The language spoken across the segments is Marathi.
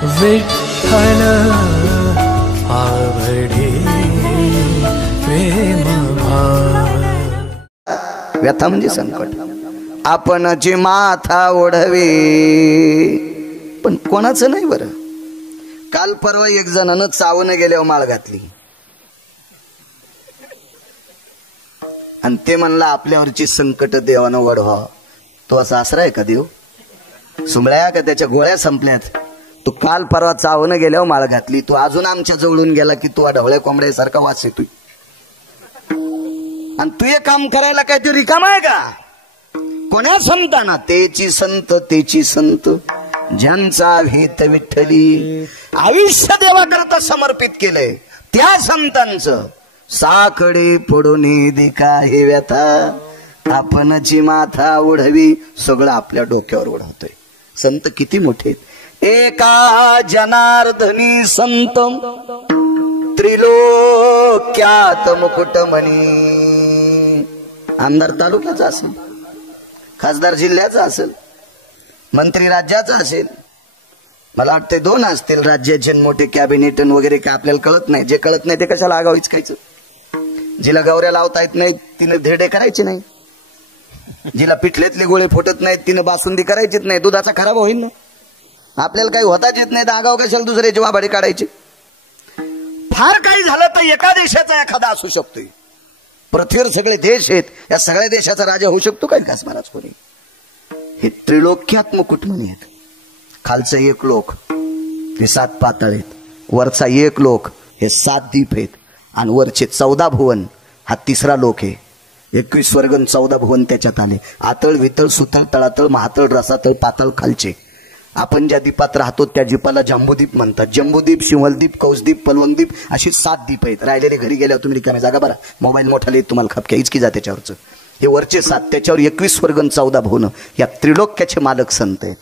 विठ्ठल आवडे प्रेम भाव। व्यथा म्हणजे संकट, आपणची माथा ओढवे, पण कोणाचं नाही बरं। काल परवा एक जणानं चावून गेल्यावर माळ घातली आणि ते म्हणला आपल्यावरची संकट देवानं वढवा। तो असा आसरा आहे का देव? सुमळ्या का त्याच्या गोळ्या संपल्यात? तू काल परवा चावून गेल्यावर माळ घातली, तू अजून आमच्या जवळून गेला की तू ढवळ्या कोंबड्यासारखा वास येतोय आणि तू हे काम करायला काय ते रिकाम आहे का? कोण्या संतांना? तेची संत तेची संत, ज्यांचा भेद विठ्ठली, आयुष्य देवाकरता समर्पित केलंय त्या संतांचं साकडे पडून देखा हे व्यथा, आपणची माथा ओढवी, सगळं आपल्या डोक्यावर ओढवतोय। संत किती मोठे, एका जनार्दनी संत, त्रिलोक्यात मुकुटमणी। आमदार तालुक्याचा असेल, खासदार जिल्ह्याचा असेल, मंत्री राज्याचा असेल, मला वाटते दोन असतील राज्याचे मोठे कॅबिनेट वगैरे, काय आपल्याला कळत नाही। जे कळत नाही ते कशाला आगाव इचकायचं? जिला गवऱ्या लावता येत नाही तिने धेडे करायचे नाही, जिला पिठलेतले गोळे फुटत नाहीत तिने बासुंदी करायचीच नाही, दुधाचा खराब होईल ना। आपल्याला काही होताच येत नाही तर आगाव कशाला दुसऱ्याची वाभाडे काढायचे? फार काही झालं तर एका देशाचा एखादा असू शकतोय, पृथ्वीवर सगळे देश आहेत, या सगळ्या देशाचा राजा होऊ शकतो काय कास महाराज कोणी? हे त्रिलोक्यात मुकुटमणी आहेत। खालचा एक लोक हे 7 पाताळ आहेत, वरचा एक लोक हे 7 दीप आहेत, आणि वरचे 14 भुवन हा तिसरा लोक आहे। 21 स्वर्ग 14 भुवन त्याच्यात आले। आतळ वितळ सुतळ तळातळ महातळ रसातळ पातळ खालचे। आपण ज्या दीपात राहतो त्या दीपाला जम्बूदीप म्हणतात। जम्बूदीप, शिवलदीप, कौसदीप, पलवनदीप अशी 7 दीप आहेत। राहिलेले घरी गेल्यावर तुम्ही रिकाम्या जागा बरा, मोबाईल मोठा लिहित तुम्हाला खपक्या इचकी जा त्याच्यावरचं। हे वरचे 7, त्याच्यावर 21 स्वर्ग 14 भुवन, या त्रिलोक्याचे मालक संत आहेत।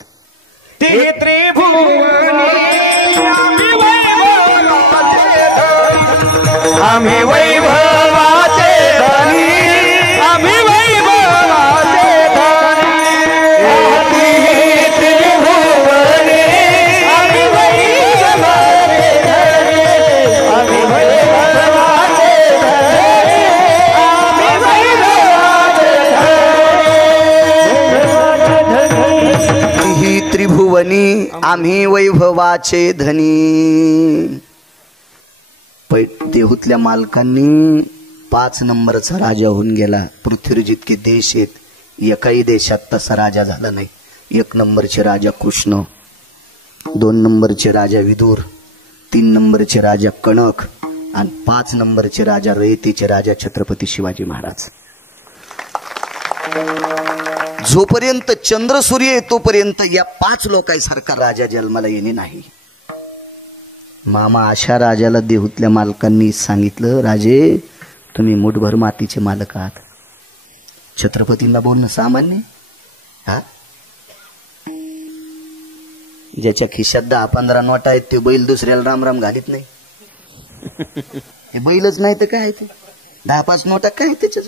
आम्ही वैभवाचे धनी, आम्ही वैभवाचे धनी, त्रिभुवने आम्ही वैभवाचे धनी, आम्ही वैभवाचे धनी, आम्ही वैभवाचे धनी, ही त्रिभुवनी आम्ही वैभवाचे धनी। देहूतल्या मालकांनी 5 नंबरचा राजा होऊन गेला। पृथ्वीवर जितके देश आहेत एकाही देशात तसा राजा झाला नाही। 1 नंबरचे राजा कृष्ण, 2 नंबरचे राजा विदुर, 3 नंबरचे राजा कणक आणि 5 नंबरचे राजा रयतेचे राजा छत्रपती शिवाजी महाराज। जोपर्यंत चंद्र सूर्य आहे तोपर्यंत या 5 लोकांसारखा राजा जन्माला येणे नाही। मामा अशा राजाला देहूतल्या मालकांनी सांगितलं, राजे तुम्ही मुठभर मातीचे मालक आहात। छत्रपतींना बोलणं सामान्य हा? ज्याच्या खिशात 10-15 नोटा आहेत ते बैल दुसऱ्याला रामराम घालीत नाही। हे बैलच नाही तर काय ते 10-5 नोटा काय त्याच्या?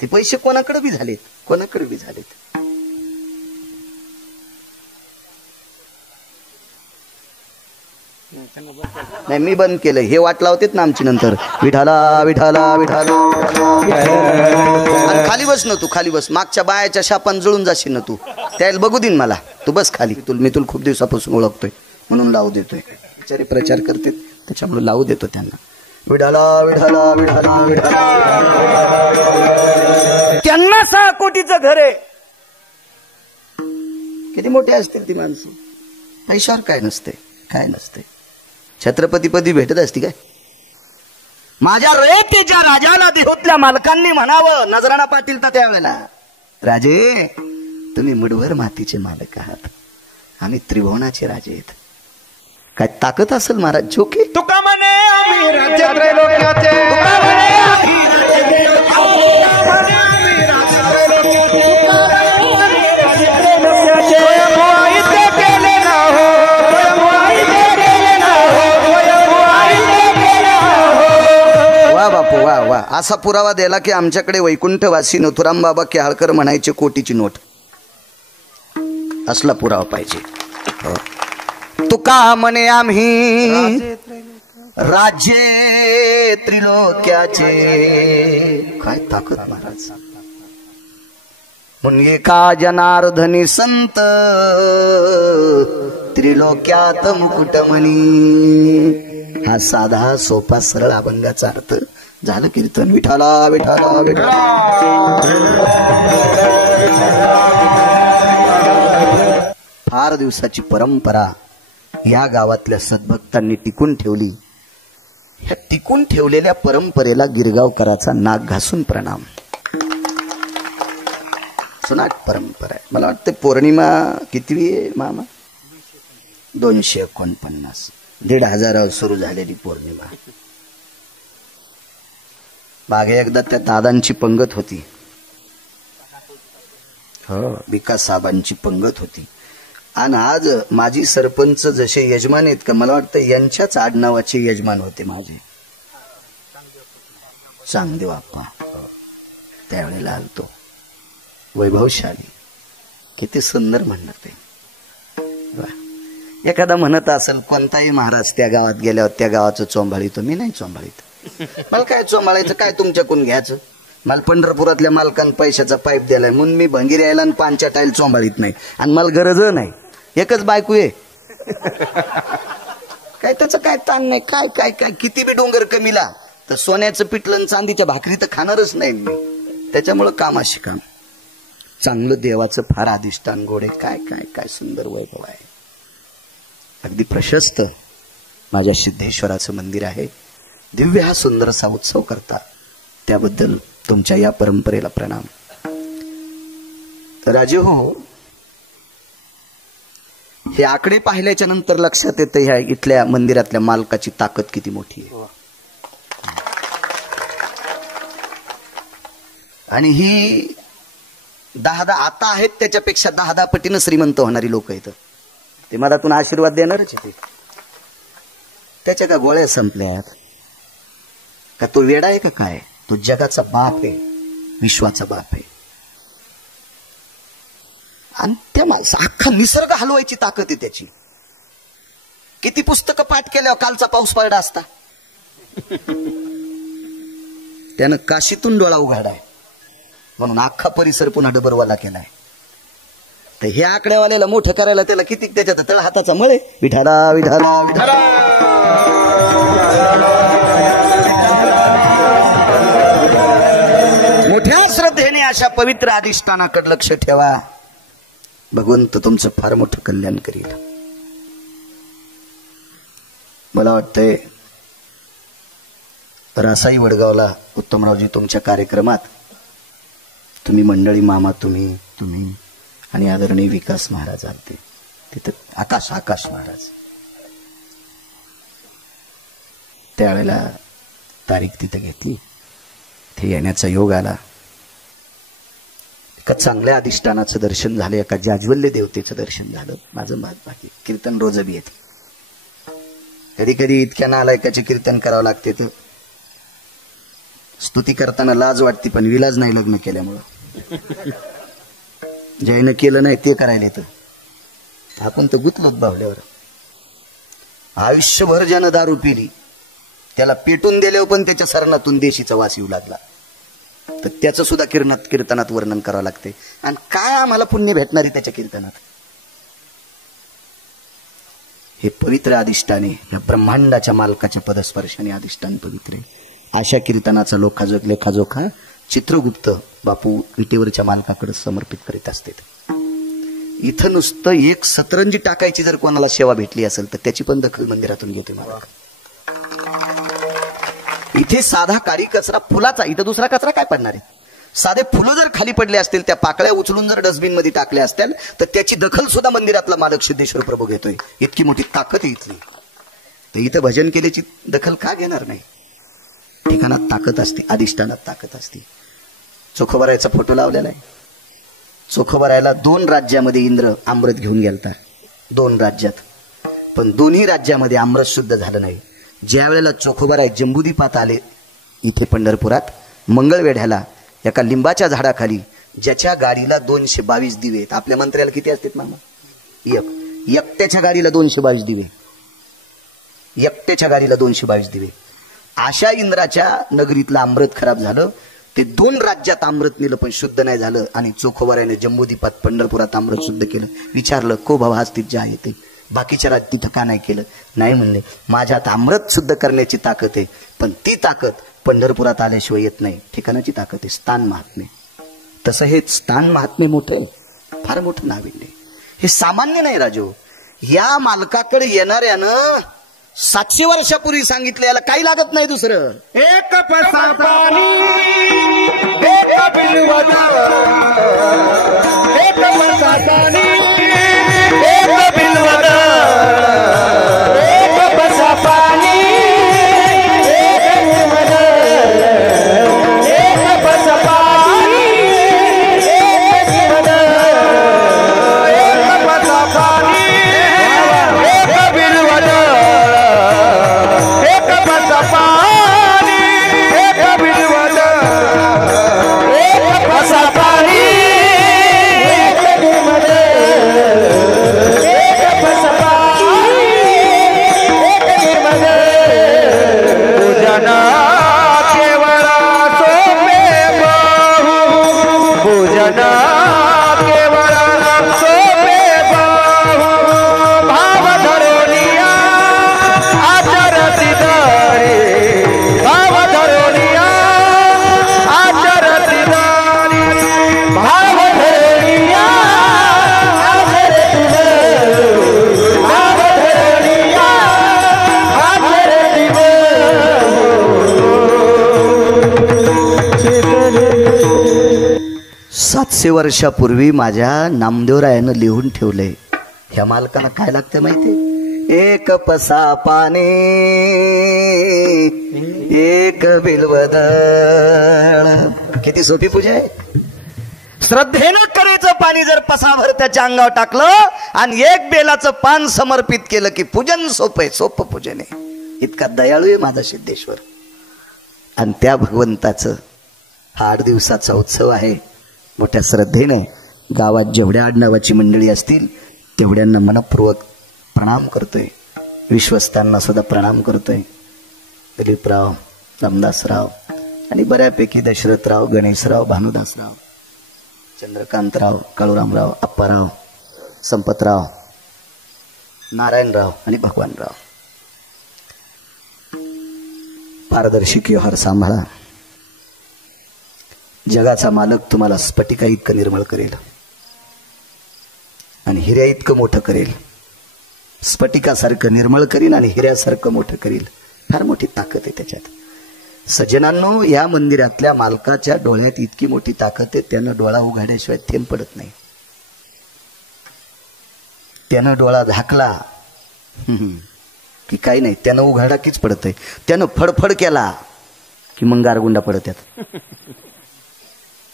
ते पैसे कोणाकडे बी झालेत, कोणाकडे बी झालेत। नाही मी बंद केलं, हे वाट लावतेत ना आमची नंतर, विठाला विठाला विठाला। आणि खाली बस ना तू, खाली बस, मागच्या बायाच्या शापान जुळून जाशील ना तू, त्याला बघू देईन मला, तू बस खाली। मी तुला खूप दिवसापासून ओळखतोय म्हणून लावू देतोय, बिचारे प्रचार करते त्याच्यामुळे लावू देतो त्यांना। विठाला विठाला विठाला विठाला। त्यांना 6 कोटीचं घर आहे। किती मोठे असतील ती माणसं, पैशावर काय नसते, काय नसते। छत्रपतीपदी भेटत असती काय? माझ्या रयतेच्या राजाला देहूतल्या मालकांनी म्हणावं, नजराणा पाटील तर त्यावेळेला, राजे तुम्ही मुठभर मातीचे मालक आहात, आम्ही त्रिभुवनाचे राजे आहेत। काय ताकद असेल महाराज झोके? तुका म्हणे आम्ही राज्य त्रैलोक्याचे, तुका म्हणे आम्ही राज्य त्रैलोक्याचे, बापू वा वा। असा पुरावा दिला की आमच्याकडे वैकुंठवासी नथुराम बाबा केहाळकर म्हणायचे कोटीची नोट, असला पुरावा पाहिजे। तुका म्हणे आम्ही राज्ये त्रिलोक्याचे. काय ताकद महाराज. म्हणून एका जनार्दनी संत त्रिलोक्यात मुकुटमणी. हा साधा सोपा सरळ अभंगाचा अर्थ. झालं कीर्तन. विठाला विठाला विठाला. फार दिवसाची परंपरा या गावातल्या सद्भक्तांनी टिकून ठेवली. ह्या टिकून ठेवलेल्या परंपरेला गिरगावकराचा नाक घासून प्रणाम. सुनाट परंपरा आहे. मला वाटतं पौर्णिमा कितवी आहे मामा? 249. 1500 सुरू झालेली पौर्णिमा. मागे एकदा त्या दादांची पंगत होती. हो, विकास साहेबांची पंगत होती. आणि आज माजी सरपंच जसे यजमान आहेत का, मला वाटतं यांच्याच आडनावाचे यजमान होते माझे, चांगदेव आप्पा. त्यावेळेला आलतो. वैभवशाली. किती सुंदर म्हणत आहे. एखादा म्हणत असेल कोणताही महाराज त्या गावात गेल्यावर त्या गावाचं चोंबाळीतो. मी नाही चोंबाळीत. मला काय चोंबाळायचं, काय तुमच्याकडून घ्यायचं. मला पंढरपुरातल्या मालकान पैशाचा पाईप दिलाय म्हणून मी भंगीर यायला आणि पांच्या टाईल चोंबाळीत नाही. आणि मला गरज नाही. एकच बायको आहे. काय त्याचं काय ताण नाही. काय काय काय किती बी डोंगर कमीला तर सोन्याचं पिठलं चांदीच्या भाकरी तर खाणारच नाही मी. त्याच्यामुळं कामाशी काम. चांगलं देवाचं फार अधिष्ठान गोडे. काय काय काय सुंदर वैभव आहे. अगदी प्रशस्त माझ्या सिद्धेश्वराचं मंदिर आहे. दिव्य हा सुंदरसा उत्सव करता. त्याबद्दल तुमच्या या परंपरेला प्रणाम. राजे हो, हे आकडे पाहिल्याच्या नंतर लक्षात येतं ह्या इथल्या मंदिरातल्या मालकाची ताकद किती मोठी आहे. आणि ही 10 आता आहेत त्याच्यापेक्षा 10 पटीनं श्रीमंत होणारी लोक आहेत. ते मधातून आशीर्वाद देणारच आहे. त्याच्या का गोळ्या संपल्यात का? तो वेडा आहे का काय? तो जगाचा बाप आहे, विश्वाचा बाप आहे. आणि त्या अख्खा निसर्ग हलवायची ताकद आहे त्याची. किती पुस्तकं पाठ केल्यावर कालचा पाऊस पडला असता. त्यानं काशीतून डोळा उघाडाय म्हणून अख्खा परिसर पुन्हा डबरवाला केलाय. तर हे आकड्यावाल्याला मोठं करायला त्याला किती त्याच्यात तळ हाताचा मळे. विठाला विठाला विठाला. मोठ्या श्रद्धेने अशा पवित्र अधिष्ठानाकडे लक्ष ठेवा. भगवंत तुमचं फार मोठं कल्याण करील. मला वाटतंय रासाई वडगावला उत्तमरावजी तुमच्या कार्यक्रमात तुम्ही मंडळी मामा तुम्ही आणि आदरणीय विकास महाराज आलते. तिथं आकाश महाराज. त्यावेळेला तारीख तिथे घेतली. ते येण्याचा योग आला. एका चांगल्या अधिष्ठानाचं दर्शन झालं. एका जाज्वल्य देवतेचं दर्शन झालं. माझं बाकी कीर्तन रोज बी येते. कधी कधी इतक्या नालायकाचे कीर्तन करावं लागते. तर स्तुती करताना लाज वाटते पण विलाज नाही लग्न केल्यामुळं. जयनं केलं नाही ते करायला येतं. आपण तर गुतलोत बावल्यावर. आयुष्यभर ज्यानं दारू पिली त्याला पेटून दिल्यावर पण त्याच्या सरणातून देशीचा वास येऊ लागला. तर त्याचं सुद्धा कीर्तनात वर्णन करावं लागते. आणि काय आम्हाला पुण्य भेटणारे त्याच्या कीर्तनात. हे पवित्र अधिष्ठाने या ब्रह्मांडाच्या मालकाच्या पदस्पर्शाने अधिष्ठान पवित्र आहे. अशा कीर्तनाचा लेखाजोखा चित्रगुप्त बापू विटेवरच्या मालकाकडे समर्पित करीत असतात. इथं नुसतं एक सतरंजी टाकायची जर कोणाला सेवा भेटली असेल तर त्याची पण दखल मंदिरातून घेतोय मालक. इथे साधा कारी कचरा फुलाचा, इथं दुसरा कचरा काय पडणार आहे. साधे फुलं जर खाली पडले असतील, त्या पाकळ्या उचलून जर डस्टबिन मध्ये टाकल्या असतील तर त्याची दखल सुद्धा मंदिरातला मालक सिद्धेश्वर प्रभू घेतोय. इतकी मोठी ताकद आहे इथली. तर इथं भजन केल्याची दखल का घेणार नाही. ठिकाणात ताकद असते, अधिष्ठानात ताकद असते. चोखोबारायचा फोटो लावलेला आहे. चोखोबारायला 2 राज्यामध्ये इंद्र अमृत घेऊन गेलता. 2 राज्यात. पण दोन्ही राज्यामध्ये अमृत शुद्ध झालं नाही. ज्या वेळेला चोखोबाराय जंबूदीपात आले इथे पंढरपुरात मंगळवेढ्याला एका लिंबाच्या झाडाखाली, ज्याच्या गाडीला 222 दिवे आहेत. आपल्या मंत्र्याला किती असतात मामा? 1. एकट्याच्या गाडीला 222 दिवे, एकट्याच्या गाडीला 222 दिवे. अशा इंद्राच्या नगरीतलं अमृत खराब झालं. ते 2 राज्यात अमृत नेलं पण शुद्ध नाही झालं. आणि चोखोबाराने जम्बूद्वीपात पंढरपुरात अमृत शुद्ध केलं. विचारलं को बाबा आज जे आहे ते बाकीच्या राज्यात तिथं का नाही केलं? नाही म्हणले, माझ्यात अमृत शुद्ध करण्याची ताकद आहे, पण ती ताकद पंढरपुरात आल्याशिवाय येत नाही. ठिकाणाची ताकद आहे, स्थान महात्म्य. तसं हे स्थान महात्म्य मोठं आहे, फार मोठं नाव आहे. हे सामान्य नाही राजो. या मालकाकडे येणाऱ्यानं 700 वर्षापूर्वी सांगितलं याला काही लागत नाही दुसरं. एक पसा पाणी एक बिलवदा, एक पसा पाणी एक बिलवदा, एक पसा पाणी एक बिलवदा, एक पसा पाणी एक बिलवदा, एक पसा पाणी एक बिलवदा, एक पसा पाणी एक बिलवदा, एक पसा पाणी एक बिलवदा, एक पसा पाणी एक बिलवदा. पूजना केवळा सोपे बाहू, पूजना केवळा सोपे बाहू, भाव धरोनिया आचरती दारी, भाव धरोनिया आचरती दारी, भाव धरोनिया आचरती दारी, भाव धरोनिया आचरती दारी. 700 वर्षापूर्वी माझ्या नामदेवरायानं लिहून ठेवलंय. ह्या मालकाला काय लागतं माहिती? एक पसा पाणी एक बिलवद. किती सोपी पूजा आहे. श्रद्धेनं करायचं पाणी जर पसाभर त्याच्या अंगावर टाकलं आणि एक बेलाचं पान समर्पित केलं की पूजन सोपं, सोपं पूजन आहे. इतका दयाळू आहे माझा सिद्धेश्वर. आणि त्या भगवंताचं हा 8 दिवसाचा उत्सव आहे. मोठ्या श्रद्धेने गावात जेवढ्या आडनावाची मंडळी असतील तेवढ्यांना मनपूर्वक प्रणाम करतोय. विश्वस्तांना सुद्धा प्रणाम करतोय. दिलीपराव, रामदासराव आणि बऱ्यापैकी दशरथराव, गणेशराव, भानुदासराव, चंद्रकांतराव, काळूरामराव, अप्पाराव, संपतराव, नारायणराव आणि भगवानराव. पारदर्शी व्यवहार सांभाळा. जगाचा मालक तुम्हाला स्फटिका इतकं निर्मळ करेल आणि हिऱ्या इतकं मोठं करेल. स्फटिकासारखं निर्मळ करील आणि हिऱ्यासारखं मोठं करील. फार मोठी ताकद आहे त्याच्यात. सज्जनांनो, या मंदिरातल्या मालकाच्या डोळ्यात इतकी मोठी ताकद आहे, त्यानं डोळा उघडल्याशिवाय थेंब पडत नाही. त्यानं डोळा झाकला की काही नाही, त्यानं उघडा कीच पडत आहे. त्यानं फडफड केला की मग गारगुंडा पडत्यात.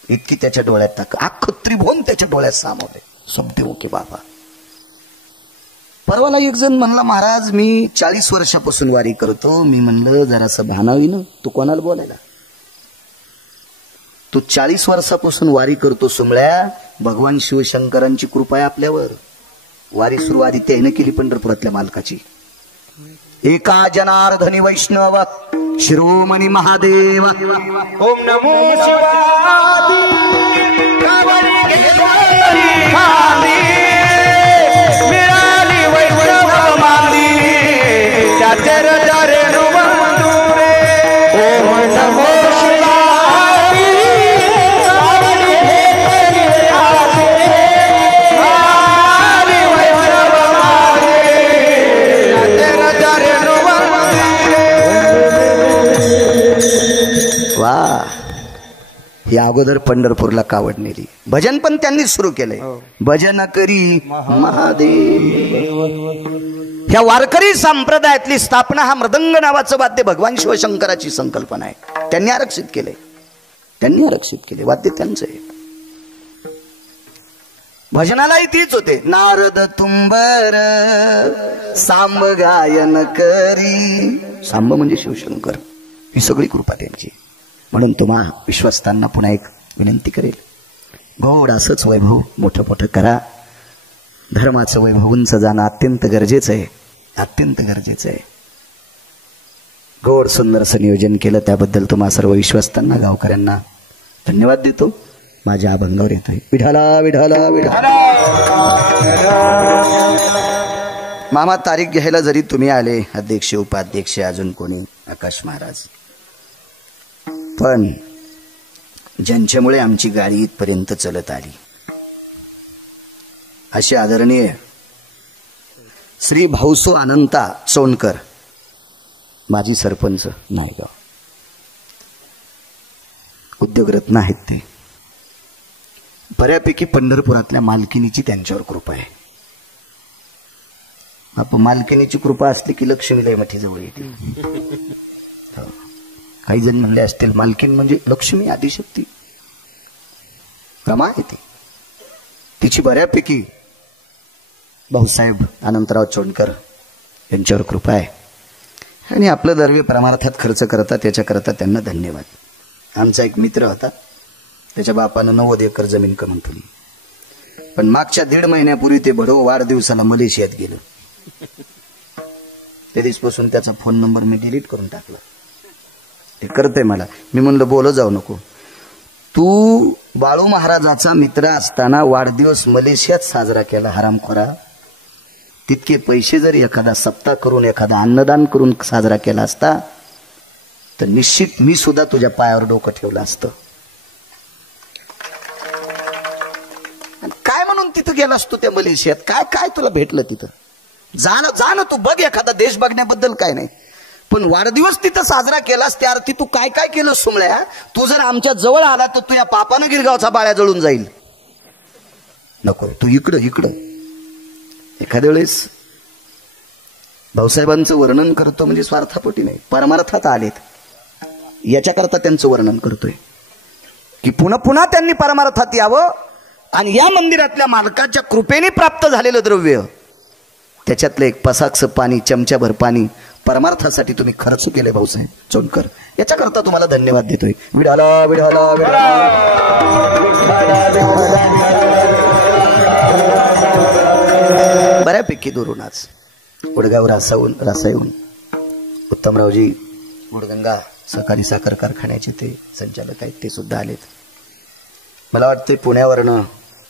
इतकी त्याच्या डोळ्यात ताकद. अख्खं त्रिभुवन त्याच्या डोळ्यात सामावले. समदेव की बाबा. परवाला एक जण म्हणला, महाराज मी 40 वर्षापासून वारी करतो. मी म्हणलं जरासं भानावी ना, तू कोणाला बोलायला? तू 40 वर्षापासून वारी करतो सुमळ्या. भगवान शिवशंकरांची कृपा आहे आपल्यावर. वारी सुरुवात त्याने केली पंढरपुरातल्या मालकाची. एका जनार्दनी वैष्णव शिरोमणी महादेव. ओम नमो शिवाय. मिळाली वैष्णव मांदी त्याचे रजारे नुबंदुरे. ओम नमो शिवाय. मिळाली वैष्णव मांदी त्याचे रजारे नुबंदुरे. वा. या अगोदर पंढरपूरला कावड नेली. भजन पण त्यांनी सुरू केलंय. भजन करी महादेव. ह्या वारकरी संप्रदायातली स्थापना हा मृदंग नावाचं वाद्य भगवान शिवशंकराची संकल्पना आहे. त्यांनी आरक्षित केले. त्यांनी आरक्षित केले. वाद्य त्यांचं आहे. भजनालाही तीच होते. नारद तुंबर सांब गायन करी. सांब म्हणजे शिवशंकर. ही सगळी कृपा त्यांची. म्हणून तुम्हा विश्वस्तांना पुन्हा एक विनंती करेल, गोड असंच वैभव मोठं मोठं करा. धर्माचं वैभव उंच जाणं अत्यंत गरजेचं आहे, अत्यंत गरजेचं आहे. गोड सुंदरचं नियोजन केलं त्याबद्दल तुम्हा सर्व विश्वस्तांना गावकऱ्यांना धन्यवाद देतो. माझ्या अभंगावर येतोय विठाला विठाला विठाला. मामा तारीख घ्यायला जरी तुम्ही आले, अध्यक्ष उपाध्यक्ष अजून कोणी, आकाश महाराज, पण ज्यांच्यामुळे आमची गाडी इथपर्यंत चलत आली असे आदरणीय श्री भाऊसो अनंता चोंडकर, माजी सरपंच नायगाव, उद्योगरत्न आहेत ते. बऱ्यापैकी पंढरपुरातल्या मालकिनीची त्यांच्यावर कृपा आहे. आपण मालकिनीची कृपा असली की लक्ष्मी लय मोठी जवळ येते. काही जण म्हणले असतील मालकीन म्हणजे लक्ष्मी आदिशक्ती, रमा आहे ती. तिची बऱ्यापैकी भाऊसाहेब अनंतराव चोंडकर यांच्यावर कृपा आहे आणि आपलं दरवे परमार्थात खर्च करतात, त्याच्याकरता त्यांना धन्यवाद. आमचा एक मित्र होता, त्याच्या बापानं 90 एकर जमीन करून ठेवली, पण मागच्या 1.5 महिन्यापूर्वी ते बडो वाढदिवसाला मलेशियात गेलं. त्या दिवसपासून त्याचा फोन नंबर मी डिलीट करून टाकला. ते करते मला, मी म्हणलं बोलत जाऊ नको. तू बाळू महाराजाचा मित्र असताना वाढदिवस मलेशियात साजरा केला हरामखोरा. तितके पैसे जरी एखादा सप्ताह करून, एखादा अन्नदान करून साजरा केला असता तर निश्चित मी सुद्धा तुझ्या पायावर डोकं ठेवलं असतं. काय म्हणून तिथं गेला असतो त्या मलेशियात? काय काय तुला भेटलं तिथं? जाणं तू बघ, एखादा देश बघण्याबद्दल काय नाही, पण वाढदिवस तिथं साजरा केलास त्या अर्थी तू काय काय केलं सुमळ्या? तू जर आमच्या जवळ आला तर तुझ्या पापानं गिरगावचा बाळ्या जळून जाईल. नको, तू इकडं. एखाद्या वेळेस भाऊसाहेबांचं वर्णन करतो म्हणजे स्वार्थापोटी नाही, परमार्थात आलेत याच्याकरता त्यांचं वर्णन करतोय की पुन्हा पुन्हा त्यांनी परमार्थात यावं आणि या मंदिरातल्या मालकाच्या कृपेने प्राप्त झालेलं द्रव्य, त्याच्यातलं एक पसाकचं पाणी, चमच्याभर पाणी परमार्थासाठी तुम्ही खर्च केले भाऊसाहेब चोंडकर, याच्याकरता तुम्हाला धन्यवाद देतोय. विडाला विडाला बऱ्यापैकी दुरून आज उडगाव रासाऊन उत्तमरावजी गुडगंगा सहकारी साखर कारखान्याचे ते संचालक आहेत, ते सुद्धा आलेत. मला वाटते पुण्यावरनं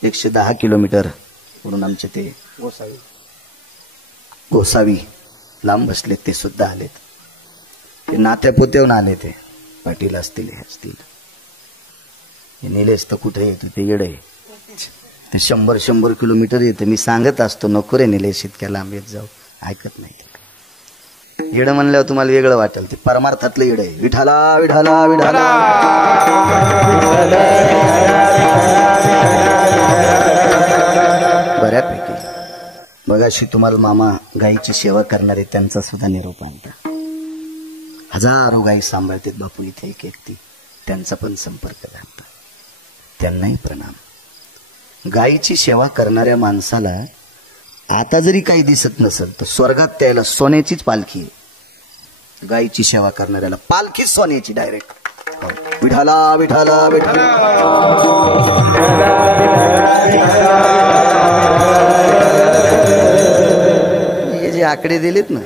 110 किलोमीटर म्हणून आमचे ते गोसावी लांब बसलेत, ते सुद्धा आलेत. ते नात्या पोत्याहून आले, ते पाटील असतील, हे असतील. हे निलेश तर कुठे येतो ते येड आहे, ते 100 किलोमीटर येते. मी सांगत असतो नको रे निलेश इतक्या लांब येत जाऊ, ऐकत नाही. येड म्हणल्यावर तुम्हाला वेगळं वाटेल, ते परमार्थातलं येड आहे. विठाला विठाला विठाला. बऱ्यापैकी मगाशी तुम्हाला मामा गायीची सेवा करणारे त्यांचा सुद्धा निरोप आणता. हजारो गायी सांभाळतात बापू इथे एक एकटी, त्यांचा पण संपर्क लागतो. त्यांनाही प्रणाम. गायीची सेवा करणाऱ्या माणसाला आता जरी काही दिसत नसेल तर स्वर्गात त्याला सोन्याचीच पालखी आहे. गायीची सेवा करणाऱ्याला पालखी सोन्याची डायरेक्ट. विठाला विठाला विठाला. हे जे आकडे दिलेत ना,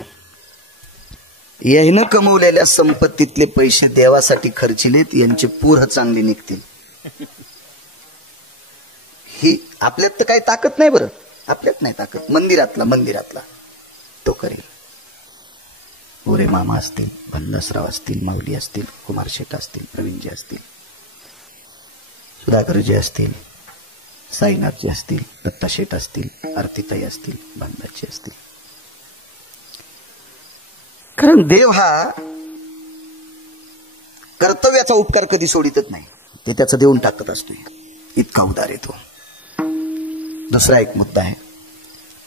यानं कमवलेल्या संपत्तीतले पैसे देवासाठी खर्चिलेत, यांचे पूर चांगले निघतील. ही आपल्यात तर काही ताकद नाही, बरं आपल्यात नाही ताकद. मंदिरातला तो करेल. गोरे मामा असतील, भन्दासराव असतील, माऊली असतील, कुमार शेठ असतील, प्रवीणजी असतील, सुधाकरजी असतील, साईनाथजी असतील, दत्ता शेठ असतील, आरतीताई असतील, बांधाजी असतील. कारण देव हा कर्तव्याचा उपकार कधी सोडितच नाही, ते त्याचं देऊन टाकत असतोय, इतका उदार येतो. दुसरा एक मुद्दा आहे,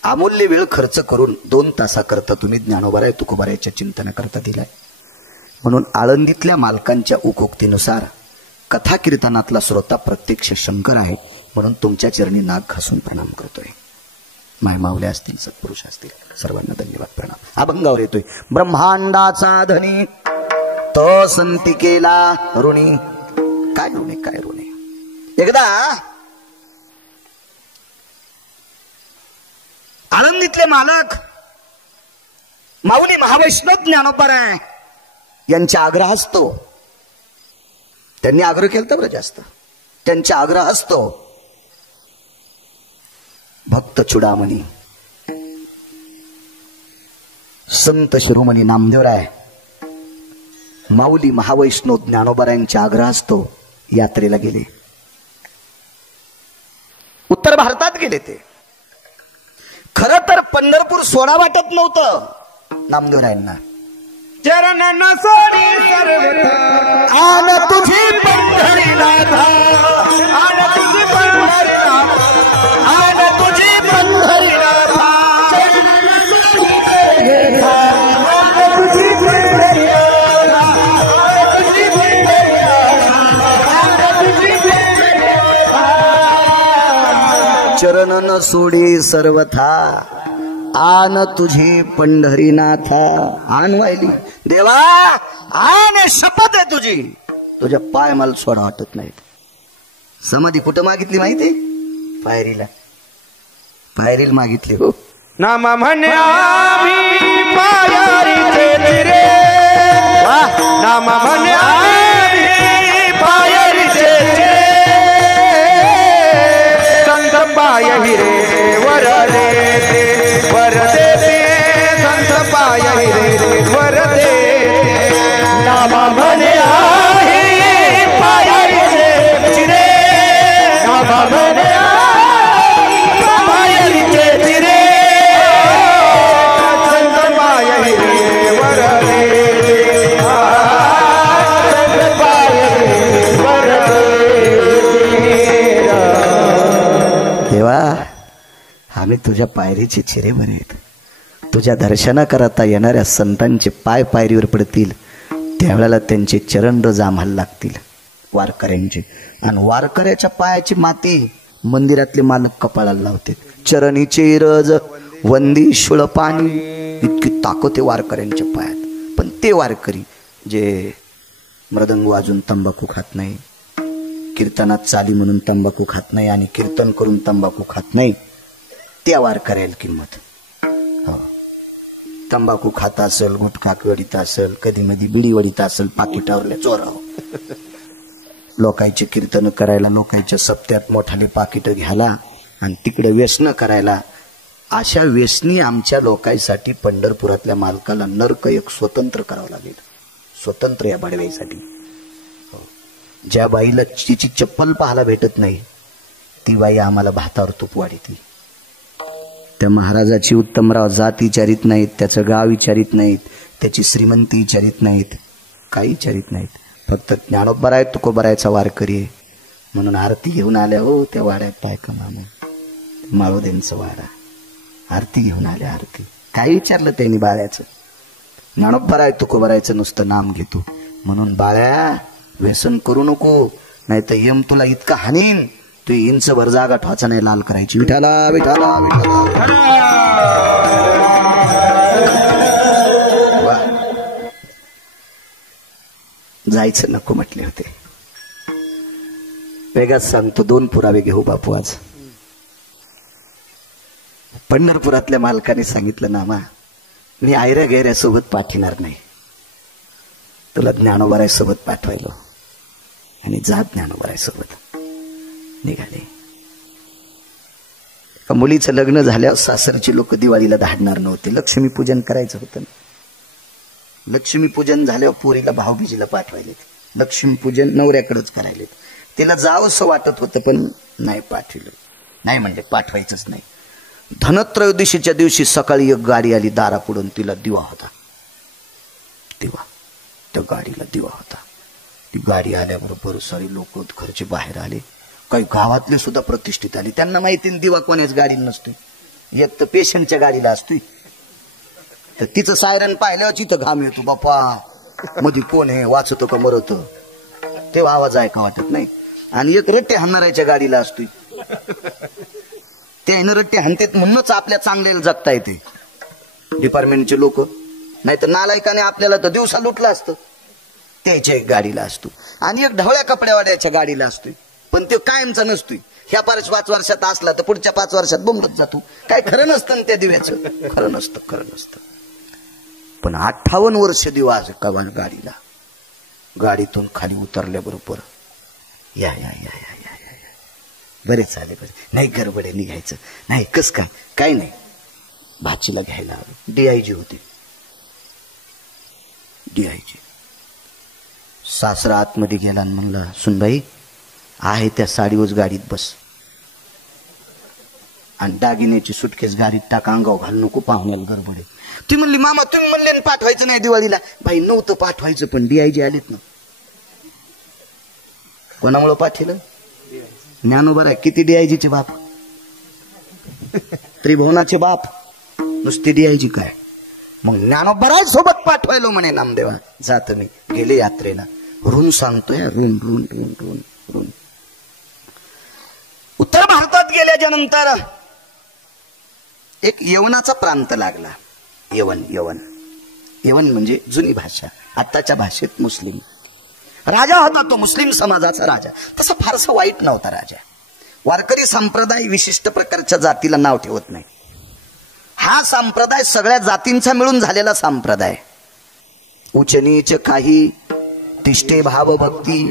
अमूल्य वेळ खर्च करून 2 तासाकरता तुम्ही ज्ञानोबाराय तुकोबारायच्या चिंतनाकरता दिलाय. म्हणून आळंदीतल्या मालकांच्या उकोक्तीनुसार कथा कीर्तनातला श्रोता प्रत्यक्ष शंकर आहे, म्हणून तुमच्या चरणी नाक घासून प्रणाम करतोय. माय माऊल्या असतील, सत्पुरुष असतील, सर्वांना धन्यवाद प्रणाम. अभंगावर येतोय. ब्रह्मांडाचा धनी तो संतिकेला ऋणी. काय ऋणी? एकदा आळंदीतले मालक माऊली महावैष्णव ज्ञानोबाराय यांच्या आग्रहास्तो त्यांनी आग्रह केला बरं जास्त. त्यांच्या आग्रहास्तो भक्त चुडामणी संत शिरोमणी नामदेवराय माऊली महावैष्णव ज्ञानोबारायांच्या आग्रहास्तो यात्रेला गेले. उत्तर भारतात गेले ते. खरं तर पंढरपूर सोडा वाटत नव्हतं नामदेवरायांना. चरण सोडी सर्वथा आन तुझी पंढरीनाथ, आन तुझी पंढरीनाथ, आन तुझी पंढरीनाथ, चरण न सोडी सर्वथा आन तुझी पंढरीनाथ. आन वाहिली देवा, आन शपथ आहे तुझी, तुझ्या पाय मला सोडा वाटत नाहीत. समाधी कुठं मागितली माहिती? पायरीला. पायरीला मागितली. हो नामा म्हणे आम्ही पायरीचे चिरे, नामा म्हणे आम्ही पायरीचे चिरे, संत पाय हिरे वर देते, वर देते, संत पाय हिरे वर देते. नामा म्हणे आम्ही पायरीचे चिरे, नामा म्हणे पायरीचे चिरे, संत पाय हिरे वर देते, संत पाय हिरे वर देते. देवा, आम्ही तुझ्या पायरीचे चिरे बनेत. तुझ्या दर्शना करता येणाऱ्या संतांचे पाय पायरीवर पडतील, त्यावेळेला त्यांचे चरणरज आम्हाला लागतील वारकऱ्यांचे. आणि वारकऱ्याच्या पायाची माती मंदिरातले मालक कपाळाला लावते. चरणीचे रज वंदी शुळ पाणी, इतकी ताकद आहे वारकऱ्यांच्या पायात. पण ते वारकरी जे मृदंग वाजून तंबाखू खात नाही, कीर्तनात चाली म्हणून तंबाखू खात नाही आणि कीर्तन करून तंबाखू खात नाही, त्या वारकऱ्याला किंमत. हो, तंबाखू खात असेल, गुटखा वडीत असेल, कधी मधी बिडी वडीत असेल, पाकिटावरल्या चोराव, लोकांचे कीर्तन करायला, लोकांच्या सप्त्यात मोठाले पाकिट घ्यायला आणि तिकडे व्यसन करायला, अशा व्यसनी आमच्या लोकांसाठी पंढरपुरातल्या मालकाला नरक एक स्वतंत्र करावं लागेल. स्वतंत्र या बडव्यासाठी. ज्या बाईला तिची चप्पल पाहायला भेटत नाही, ती बाई आम्हाला भातावर तूप वाढीती. त्या महाराजाची उत्तमराव जात विचारित नाहीत, त्याचं गाव विचारित नाहीत, त्याची श्रीमंती विचारित नाहीत, काही विचारित नाहीत. फक्त ज्ञानोबाराय तुकोबारायचा वारकरी आहे म्हणून आरती घेऊन आल्या. हो, त्या वाड्यात पायका मामून माळोदेंचं वाडा, आरती घेऊन आल्या. आरती काय विचारलं त्यांनी बाळ्याचं? ज्ञानोबाराय तुकोबारायचं नुसतं नाम घेतो म्हणून. बाळ्या, व्यसन करू नको, नाही तर यम तुला इतका हानीन, तू इंच भर जागा ठोचा नाही लाल करायची. विठाला विठाला विठाला. जायचं नको म्हटले होते. वेगाच सांगतो, 2 पुरावे घेऊ बापू. आज पंढरपुरातल्या मालकाने सांगितलं, नामा मी आयऱ्या गैऱ्या सोबत पाठवणार नाही, तुला ज्ञानोबाराय सोबत पाठवायलो. आणि जा ज्ञानोबाराय सोबत निघाले. मुलीचं लग्न झाल्यावर सासरची लोक दिवाळीला धाडणार नव्हते, लक्ष्मीपूजन करायचं होतं. लक्ष्मीपूजन झाल्यावर पोरीला भाऊबीजीला पाठवायले. लक्ष्मीपूजन नवऱ्याकडेच करायले. तिला जावंसं वाटत होतं पण नाही पाठवलं. नाही म्हणजे पाठवायचंच नाही. धनत्रयोदशीच्या दिवशी सकाळी एक गाडी आली दारापुढून, तिला दिवा होता. दिवा, त्या गाडीला दिवा होता. ती गाडी आल्याबरोबर सारी लोक घरचे बाहेर आले. काही गावातले सुद्धा प्रतिष्ठित आले. त्यांना माहिती दिवा कोणाच गाडीला नसतोय, एक तर पेशंटच्या गाडीला असतोय. तर तिचं सायरन पाहिल्यावर तिथं घाम येतो. बापा, मध्ये कोण आहे, वाचतो का मरतो, तेव्हा आवाज ऐका वाटत नाही. आणि एक रट्टे हाणणाऱ्याच्या गाडीला असतोय, ते रट्टे हाणतात म्हणूनच आपल्या चांगल्याला जगता येते डिपार्टमेंटचे लोक. नाही तर नालायकाने आपल्याला तर दिवसा लुटलं असतं. त्याच्या एक गाडीला असतो. आणि एक ढवळ्या कपड्यावाड्याच्या गाडीला असतोय. पण तो कायमचा नसतोय. ह्या 5 वर्षात असला तर पुढच्या 5 वर्षात बोंबत जातो. काय खरं नसतं ना त्या दिव्याचं, खरं नसतं. पण 58 वर्ष दिवा कवान गाडीला, गाडीतून खाली उतरल्याबरोबर या या या या या या या बरे चाले बरे, नाही गडबडे निघायचं नाही, कस काय नाही. भाचीला घ्यायला DIG होते, DIG. सासरा आतमध्ये गेला आणि म्हणला, सुनबाई आहे त्या साडीवर गाडीत बस आणि दागिन्याची सुटकेस गाडीत टाका, अंगाव घाल नको, पाहुण्याला गडबडे. ती म्हणली, मामा तुम्ही म्हणले पाठवायचं नाही दिवाळीला. बाई नव्हतं पाठवायचं, पण DIG आलेत ना. कोणामुळं पाठवलं? ज्ञानोबा आहे. किती DIGचे बाप, त्रिभुवनाचे बाप, नुसते DIG काय. मग ज्ञानोबा सोबत पाठवायलो म्हणे नामदेवा. जात मी गेले यात्रेला, ऋण सांगतोय, ऋण ऋण ऋण ऋण ऋण. उत्तर भारतात गेल्याच्या नंतर एक यवनाचा प्रांत लागला. यवन म्हणजे जुनी भाषा, आताच्या भाषेत मुस्लिम. राजा होता तो मुस्लिम समाजाचा राजा. तसा फारसा वाईट नव्हता राजा. वारकरी संप्रदाय विशिष्ट प्रकारच्या जातीला नाव ठेवत नाही. हा संप्रदाय सगळ्या जातींचा मिळून झालेला संप्रदाय. उच्च नीच काही, तिष्ठे भाव भक्ती,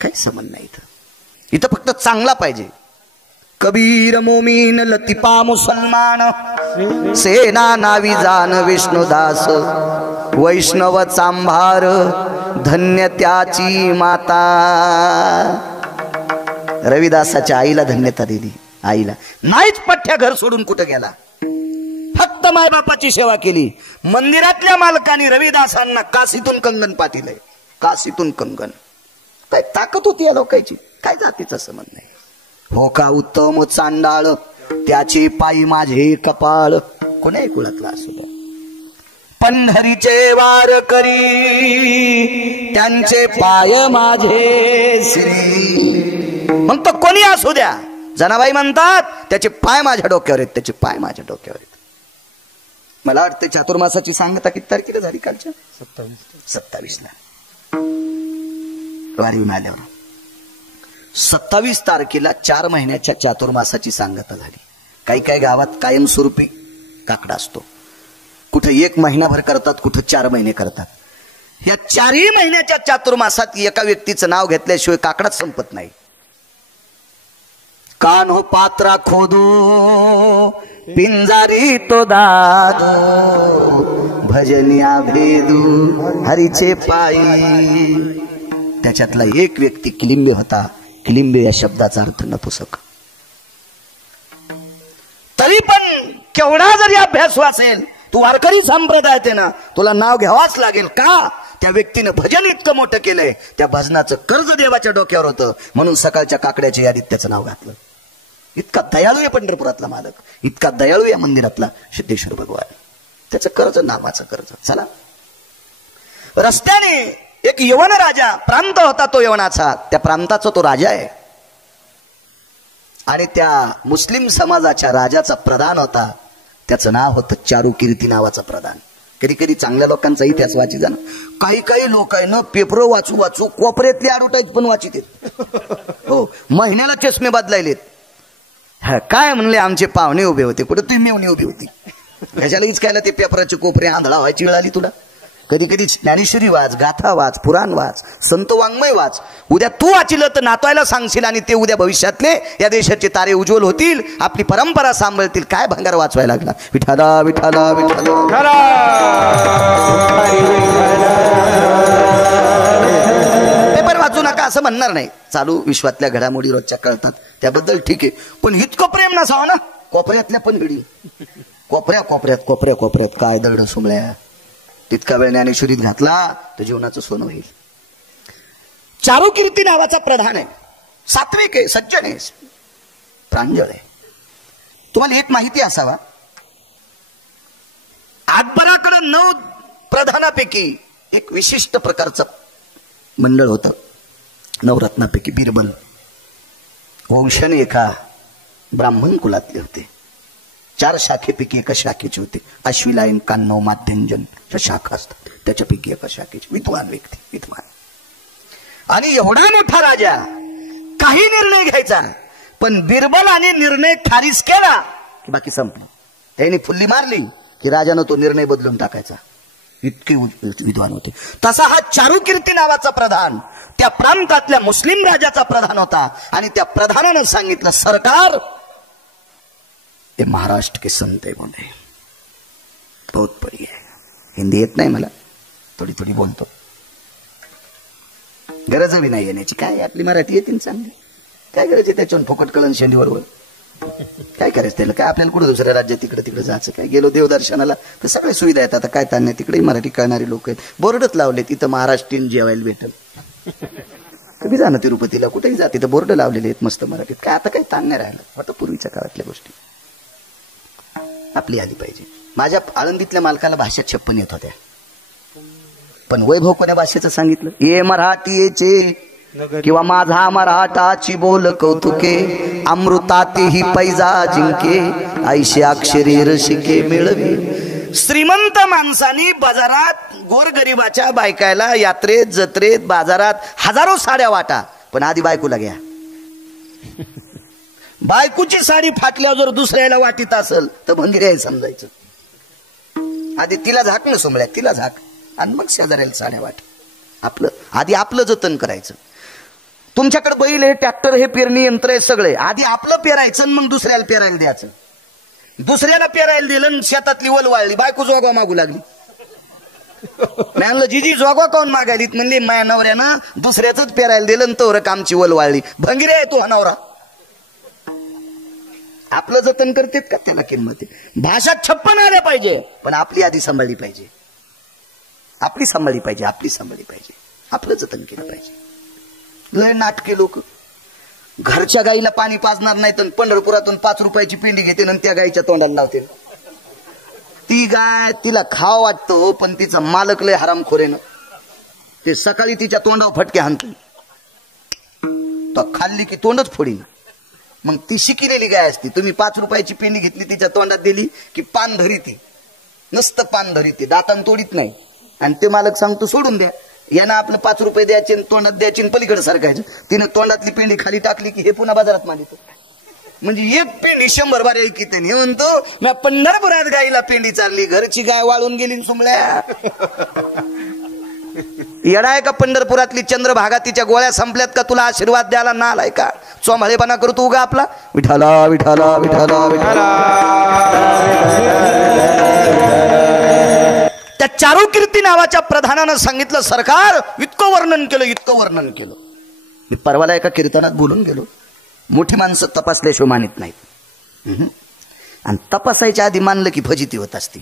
काही संबंध नाही इथं फक्त चांगला पाहिजे. कबीर मोमीन लतिपा मुसलमान, सेना नावी जान विष्णुदास, वैष्णव चांभार धन्य त्याची माता. रविदासाच्या आईला धन्यता दिली. आईला नाहीच पठ्ठ्या घर सोडून कुठं गेला, फक्त मायबापाची सेवा केली. मंदिरातल्या मालकाने रविदासांना काशीतून कंगन पाठिलंय, काशीतून कंगन. काय ताकद होती या लोकांची, काय जातीचा संबंध नाही. हो का उत्तम चांडाळ, त्याचे पायी माझे कपाळ. कोणाही कुळातला असू द्या. पंढरीचे वार करी, त्यांचे पाय माझे श्री. मग तो कोणी असू द्या. जनाबाई म्हणतात, त्याचे पाय माझ्या डोक्यावर आहेत, त्याचे पाय माझ्या डोक्यावर आहेत. मला वाटतं चातुर्मासाची सांगता किती तारखेला झाली? कालच्या 27ला वारीहून आल्यावर. 27 तारखेला 4 महिन्याच्या चातुर्मासाची सांगता झाली. काही काही गावात कायमस्वरूपी काकडा असतो. कुठे 1 महिनाभर करतात, कुठे 4 महिने करतात. या 4ही महिन्याच्या चातुर्मासात एका व्यक्तीचं नाव घेतल्याशिवाय काकडाच संपत नाही. कान्हो पात्रा खोदू, पिंजारी तो दादू, भजनिया भेदू हरीचे पायी. त्याच्यातला एक व्यक्ती किलिंबे होता. किलिंबे या शब्दाचा अर्थ नपुसक. तरी पण केवढा जरी अभ्यास असेल, तू वारकरी संप्रदायात आहे ना, तुला नाव घ्यावाच लागेल. का? त्या व्यक्तीनं भजन इतकं मोठं केलंय, त्या भजनाचं कर्ज देवाच्या डोक्यावर होतं, म्हणून सकाळच्या काकड्याच्या यादीत त्याचं नाव घातलं. इतका दयाळू आहे पंढरपुरातला मालक, इतका दयाळू या मंदिरातला सिद्धेश्वर भगवान. त्याचं कर्ज नावाचं कर्ज. चला, रस्त्याने एक यवन राजा, प्रांत होता तो यवनाचा, त्या प्रांताचा तो राजा आहे. आणि त्या मुस्लिम समाजाच्या राजाचा प्रधान होता, त्याचं नाव होतं चारुकीर्ती नावाचा प्रधान. कधी कधी चांगल्या लोकांचा इतिहास वाची जाणं. काही काही लोक आहे ना, पेपर वाचू वाचू कोपऱ्यातली ॲडव्हर्टाईज पण वाचित. हो, महिन्याला चष्मे बदलायलेत. काय म्हणले, आमचे पाहुणे उभे होते. कुठे तुम्ही मेवणी उभी होती, कशाला इचकायला ते पेपराचे कोपरे आंधळा व्हायची वेळ आली तुला. कधी कधी ज्ञानेश्वरी वाच, गाथा वाच, पुराण वाच, संत वाङ्मय वाच. उद्या तू वाचिलं तर नातवायला सांगशील, आणि ते उद्या भविष्यातले या देशाचे तारे उज्ज्वल होतील, आपली परंपरा सांभाळतील. काय भंगार वाचवायला लागला. विठाला विठाला विठाला. पेपर वाचू नका असं म्हणणार नाही. चालू विश्वातल्या घडामोडी रोजच्या कळतात, त्याबद्दल ठीक आहे. पण इतकं प्रेम नसावं ना कोपऱ्यातल्या पण घडी. कोपऱ्या कोपऱ्यात कोपऱ्या कोपऱ्यात काय दरड सुमल्या. तितका वेळ ज्ञानेश्वरीत घातला तर जीवनाचं सोनं होईल. चारुकीर्ती नावाचा प्रधान आहे. सात्विक आहे, सज्जन आहे, प्रांजळ आहे. तुम्हाला एक माहिती असावा, अकबराकडे 9 प्रधानापैकी एक विशिष्ट प्रकारचं मंडळ होतं. 9 रत्नापैकी बिरबल वंशाने एका ब्राह्मण कुलातले होते. 4 शाखेपैकी एका शाखेचे होते. अश्विलायन, कान्नव, माध्यंजन शाखा असतात, त्याच्यापैकी एका शाखेचे विद्वान व्यक्ती, विद्वान. आणि एवढा मोठा राजा, काही निर्णय घ्यायचा, पण बिरबलाने निर्णय खारिज केला की बाकी संपलं. त्याने फुल्ली मारली की राजानं तो निर्णय बदलून टाकायचा. इतके विद्वान होते. तसा हा चारुकीर्ती नावाचा प्रधान त्या प्रांतातल्या मुस्लिम राजाचा प्रधान होता. आणि त्या प्रधानानं सांगितलं, सरकार ये महाराष्ट्र के संत है बोले, बहुत बढ़िया है. हिंदी येत नाही मला, थोडी थोडी बोलतो, गरज बी नाही येण्याची. काय आपली मराठी येते चांगली, काय गरज आहे त्याच्यावर फुकट कळण शेंडीवर. काय करायचं त्याला, काय आपल्याला कुठं दुसऱ्या राज्यात तिकडे तिकडे जायचं काय. गेलो देवदर्शनाला तर सगळे सुविधा आहेत. आता काय ताण तिकडे मराठी कळणारी लोक आहेत. बोर्डच लावले तिथं महाराष्ट्रीयन जेवायला भेटल. कधी जा ना तिरुपतीला, कुठेही जा तिथं बोर्ड लावलेले आहेत मस्त मराठीत. काय आता काही ताण नाही राहिलं. आता पूर्वीच्या काळातल्या गोष्टी आपली आली पाहिजे. माझ्या आळंदीतल्या मालकाला भाषा 56 येत होत्या, पण वैभव कोण्या भाषेचं सांगितलं, ये मराठीचे किंवा माझा मराठाची बोल कौतुके, अमृतातेही पैजा जिंके, ऐशी अक्षरी रसिके मिळवी. श्रीमंत माणसानी बाजारात गोरगरिबाच्या बायकायला यात्रेत जत्रेत बाजारात हजारो साड्या वाटा, पण आधी बायकोला घ्या. बायकोची साडी फाटल्यावर जर दुसऱ्याला वाटीत असेल तर भंगीर आहे समजायचं. आधी तिला झाक न सोमळ्या, तिला झाक, आणि मग शेजाऱ्याला साड्या वाट. आपलं आधी आपलं जतन करायचं. तुमच्याकडे बैल आहे, ट्रॅक्टर हे, पेरणी यंत्र आहे, सगळे. आधी आपलं पेरायचं, मग दुसऱ्याला पेरायला द्यायचं. दुसऱ्याला पेरायला दिलं, शेतातली वल वाळली, बायको जोगवा मागू लागली. म्हणलं जिजी जोगवा काऊन मागायलीत, म्हणली माया नवऱ्यानं दुसऱ्याच पेरायला दिलं, तर कामची वल वाळली. भंगिरे आहे तू हा नवरा. आपलं जतन करतेत का, त्याला किंमत आहे. भाषा 56 आल्या पाहिजे, पण आपली आधी सांभाळली पाहिजे. आपली सांभाळली पाहिजे, आपली सांभाळली पाहिजे, आपलं जतन केलं पाहिजे. लय नाटके लोक घरच्या गाईला पाणी पाजणार नाही तर पंढरपुरातून 5 रुपयाची पेंडी घेते आणि त्या गाईच्या तोंडाला लावते. ती गाय तिला खाव वाटतो, पण तिचा मालक लय हरामखोरेनं ते सकाळी तिच्या तोंडावर फटके हाणतो, तो खाल्ली की तोंडच फोडीन. मग ती शिकिलेली गाय असती. तुम्ही 5 रुपयाची पेंडी घेतली तिच्या तोंडात दिली की पान धरीती, नुसतं पान धरीती, दातान तोडीत नाही. आणि ते मालक सांगतो सोडून द्या, यानं आपलं 5 रुपये द्यायचे, तोंडात द्यायचे, पलीकडे सरकायचं. तिने तोंडातली पेंडी खाली टाकली की हे पुन्हा बाजारात मालित. म्हणजे एक पेंडी 100 बारे किती नाही म्हणतो. मी पंढरपुरात गाईला पेंडी चालली, घरची गाय वाळून गेली सुमल्या. येडाय का पंढरपुरातली चंद्रभागा, तिच्या गोळ्या संपल्यात का, तुला आशीर्वाद द्यायला नालाय का. चोंभाळेपणा करतो उगा आपला. विठाला विठाला विठाला विठाला. त्या चारुकीर्ती नावाच्या प्रधानानं सांगितलं, सरकार इतकं वर्णन केलं, इतकं वर्णन केलं. मी परवाला एका कीर्तनात बोलून गेलो, मोठी माणसं तपासल्याशिवाय मानित नाहीत. आणि तपासायच्या आधी मानलं की फजिती होत असते.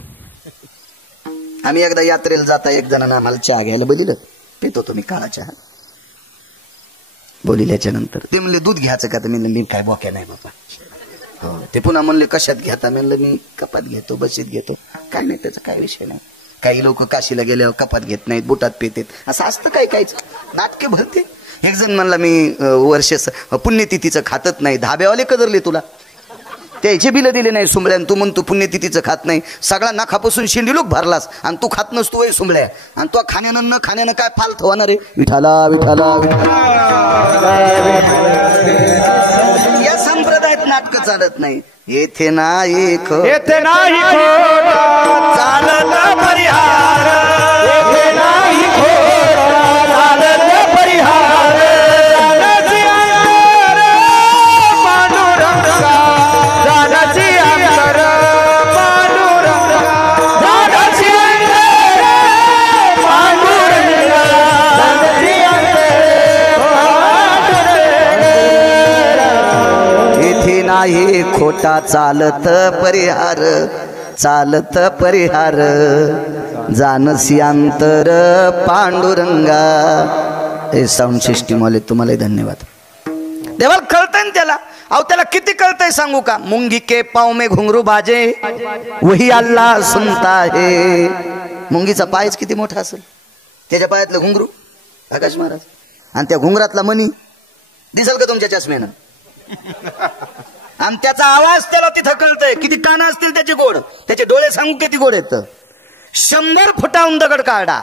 आम्ही एकदा यात्रेला जाता एक जणांना आम्हाला चहा घ्यायला बोलिलं, पितो तुम्ही काळा चहा. बोलिल्याच्या नंतर ते म्हणले दूध घ्यायचं का, तर म्हणलं मी काय बोक्या नाही बाबा. हो, ते पुन्हा म्हणले कशात घेता, म्हणलं मी कपात घेतो, बशीत घेतो. काय नाही त्याचा काय विषय नाही. काही लोक काशीला गेल्यावर कपात घेत नाहीत, बुटात पेतेत, असं असतं काय कायच नाटके भरते. एक जण म्हणला मी वर्ष पुण्यतिथीचं खातच नाही. धाब्यावाले कदरले तुला, त्याचे बिलं दिले नाही सुंबळ्या, तू म्हणतो पुण्यतिथीचं खात नाही. सगळा नाखापासून शेंडीलोक भरलास आणि तू खात नसतो वय सुंबळ्या. आणि तो खाण्यानं न खाण्यानं काय फालत होणार आहे. विठाला विठाला विठाला. या संप्रदायात नाटक चालत नाही. येथे नाही येथे नाही चालत परिहार, येथे नाही चालत परिहार. पांडुरंगा जाण्याची अंतर, पांडुरंगा जाण्याची अंतर, पांडुरंगा जाण्याची अंतर. येथे नाही खोटा चालत परिहार, चालत परिहार, जानसी अंतर पांडुरंगा. हे साऊंड सिस्टीम वाले तुम्हाला धन्यवाद. देवाला कळतंय ना त्याला. अहो त्याला किती कळतंय सांगू का. मुंगी के पाव में घुंगरू बाजे वही अल्लाह सुनता है. मुंगीचा पायच किती मोठा असेल, त्याच्या पायातलं घुंगरू आकाश महाराज, आणि त्या घुंगरातला मणी दिसल का तुमच्या चष्म्यानं. आणि त्याचा आवाज त्याला तिथं कळतंय. किती कान असतील त्याचे गोड, त्याचे डोळे सांगू किती गोड आहेत. 100 फुटाहून दगड काढा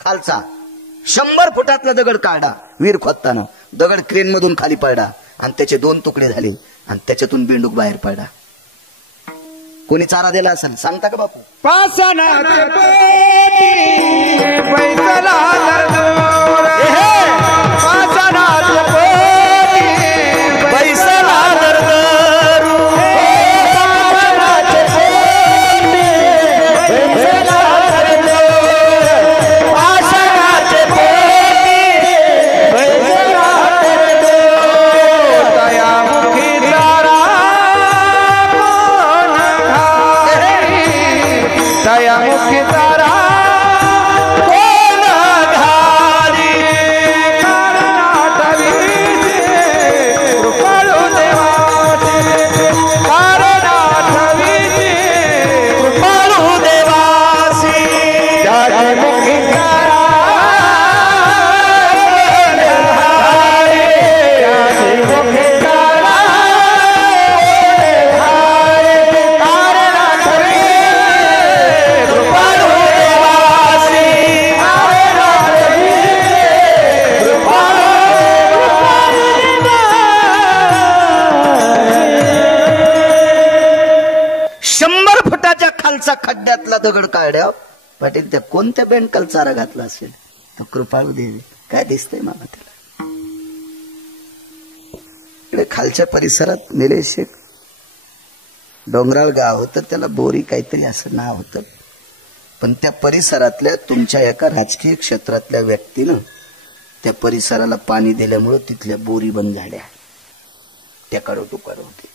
खालचा, 100 फुटातला दगड काढा वीर खोदताना, दगड क्रेन मधून खाली पडला आणि त्याचे 2 तुकडे झाले आणि त्याच्यातून बेंडूक बाहेर पडला. कोणी चारा दिला असेल सांगता का बापू? पाषाणाचे पोटी पैसला दरदूर. पाषाणाचे पोटी पैसला दरदूर. पाषाणाचे पोटी पैसला दरदूर. पाषाणाचे पोटी पैसला दरदूर. दयामुखी तारा दयामुखी तारा कोण घाली. कारणाठवीचे कृपाळू देवाचे. कारणाठवीचे कृपाळू देवासी. दयामुखी तारा दयामुखी तारा खालचा खड्ड्यातला दगड काढ्या पाटील त्या कोणत्या बेंडकाल चारा घातला असेल तो कृपाळू देवी. काय दिसतंय मामा त्याला? इकडे खालच्या परिसरात निलेश एक डोंगराळ गाव होतं, त्याला बोरी काहीतरी असं नाव होतं. पण त्या परिसरातल्या तुमच्या एका राजकीय क्षेत्रातल्या व्यक्तीनं त्या परिसराला पाणी दिल्यामुळं तिथल्या बोरी बंद झाल्या. त्या कडोटुकडो होते.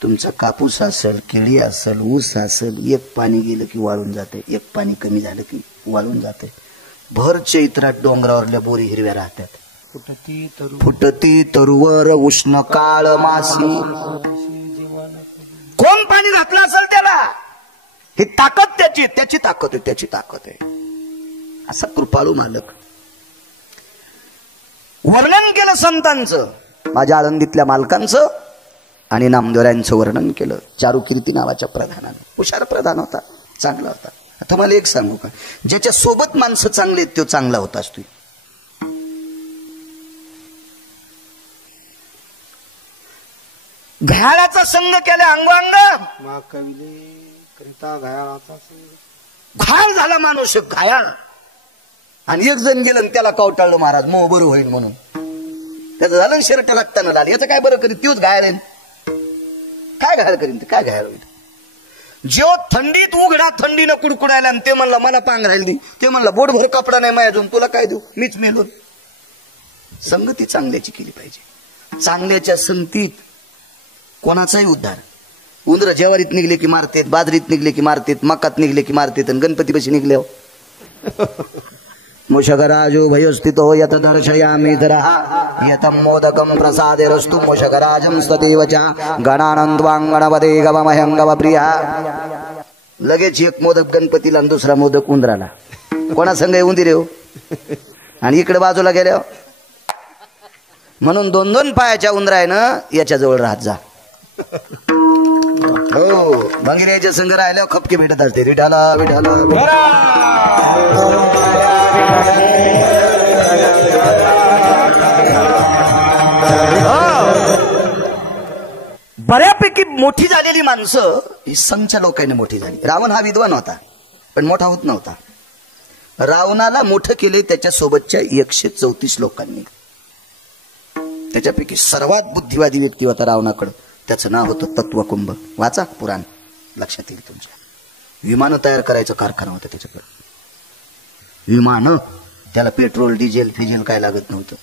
तुमचा कापूस असेल, केळी असेल, ऊस असेल, एक पाणी गेलं की वाळून जाते, एक पाणी कमी झालं की वाळून जाते. भर चैत्रात डोंगरावरल्या बोरी हिरव्या राहतात. फुटती तरुवर उष्ण काळ मासी. कोण पाणी घातलं असेल त्याला? ही ताकद त्याची ताकद आहे, त्याची ताकद आहे. असा कृपाळू मालक. वर्णन केलं संतांचं, माझ्या आळंदीतल्या मालकांचं आणि नामदेवरायांचं वर्णन केलं. चारुकीर्ती नावाच्या प्रधानानं. हुशार प्रधान होता, चांगला होता. आता मला एक सांगू का, ज्याच्या सोबत माणसं चांगले तो चांगला होता असतो. घायाळाचा संघ केला अंगोंग. घायाळ झाला माणूस, घायाळ. आणि एक जण गेलं त्याला कवटाळलं महाराज, मो बरं होईल म्हणून. त्याचं झालं शर्ट रक्तानं लाल. याचं काय बरं करीत? तोच घायाळ. काय घायाळ करीन? काय घायाळ होईल? जेव्हा थंडीत उघडा थंडीनं कुडकुडायला आणि ते म्हणलं मला पांघरायला दे, ते म्हणलं बोटभर कपडा नाही माझ्या अजून, तुला काय देऊ, मीच मेलो. संगती चांगल्याची केली पाहिजे. चांगल्याच्या संगतीत कोणाचाही उद्धार. उंदर ज्वारीत निघले की मारतेत, बाजरीत निघले की मारतेत, मकात निघले की मारतेत, आणि गणपती पशी निघले हो. मूषकराजो भयोस्थितो यत दर्शयामि धरः यतं मोदकं प्रसादे रस्तु मूषकराजं सदैव च गणानंद्वां गणपते गवमह्यं गवप्रिया. लगेच एक मोदक गणपतीला आणि दुसरा मोदक उंदराला. कोणा संग उंदिरे हो? आणि इकडे बाजूला गेल्या म्हणून 2-2 पायाच्या उंदरायनं याच्या जवळ राहत जा. हो, भंगिऱ्याच्या संघ राहिल्यावर खपके भेटत असते. विठाला विठाला बऱ्यापैकी मोठी झालेली माणसं ही संच्या लोकांनी मोठी झाली. रावण हा विद्वान होता पण मोठा होत नव्हता. रावणाला मोठं केले त्याच्या सोबतच्या 134 लोकांनी. त्याच्यापैकी सर्वात बुद्धिवादी व्यक्ती होता रावणाकडं. त्याचं नाव होतं तत्वकुंभ. वाचा पुराण, लक्षात येईल तुमच्या. विमानं तयार करायचं कारखाना होता त्याच्याकडे. विमानं, त्याला पेट्रोल डिझेल फिजेल काय लागत नव्हतं.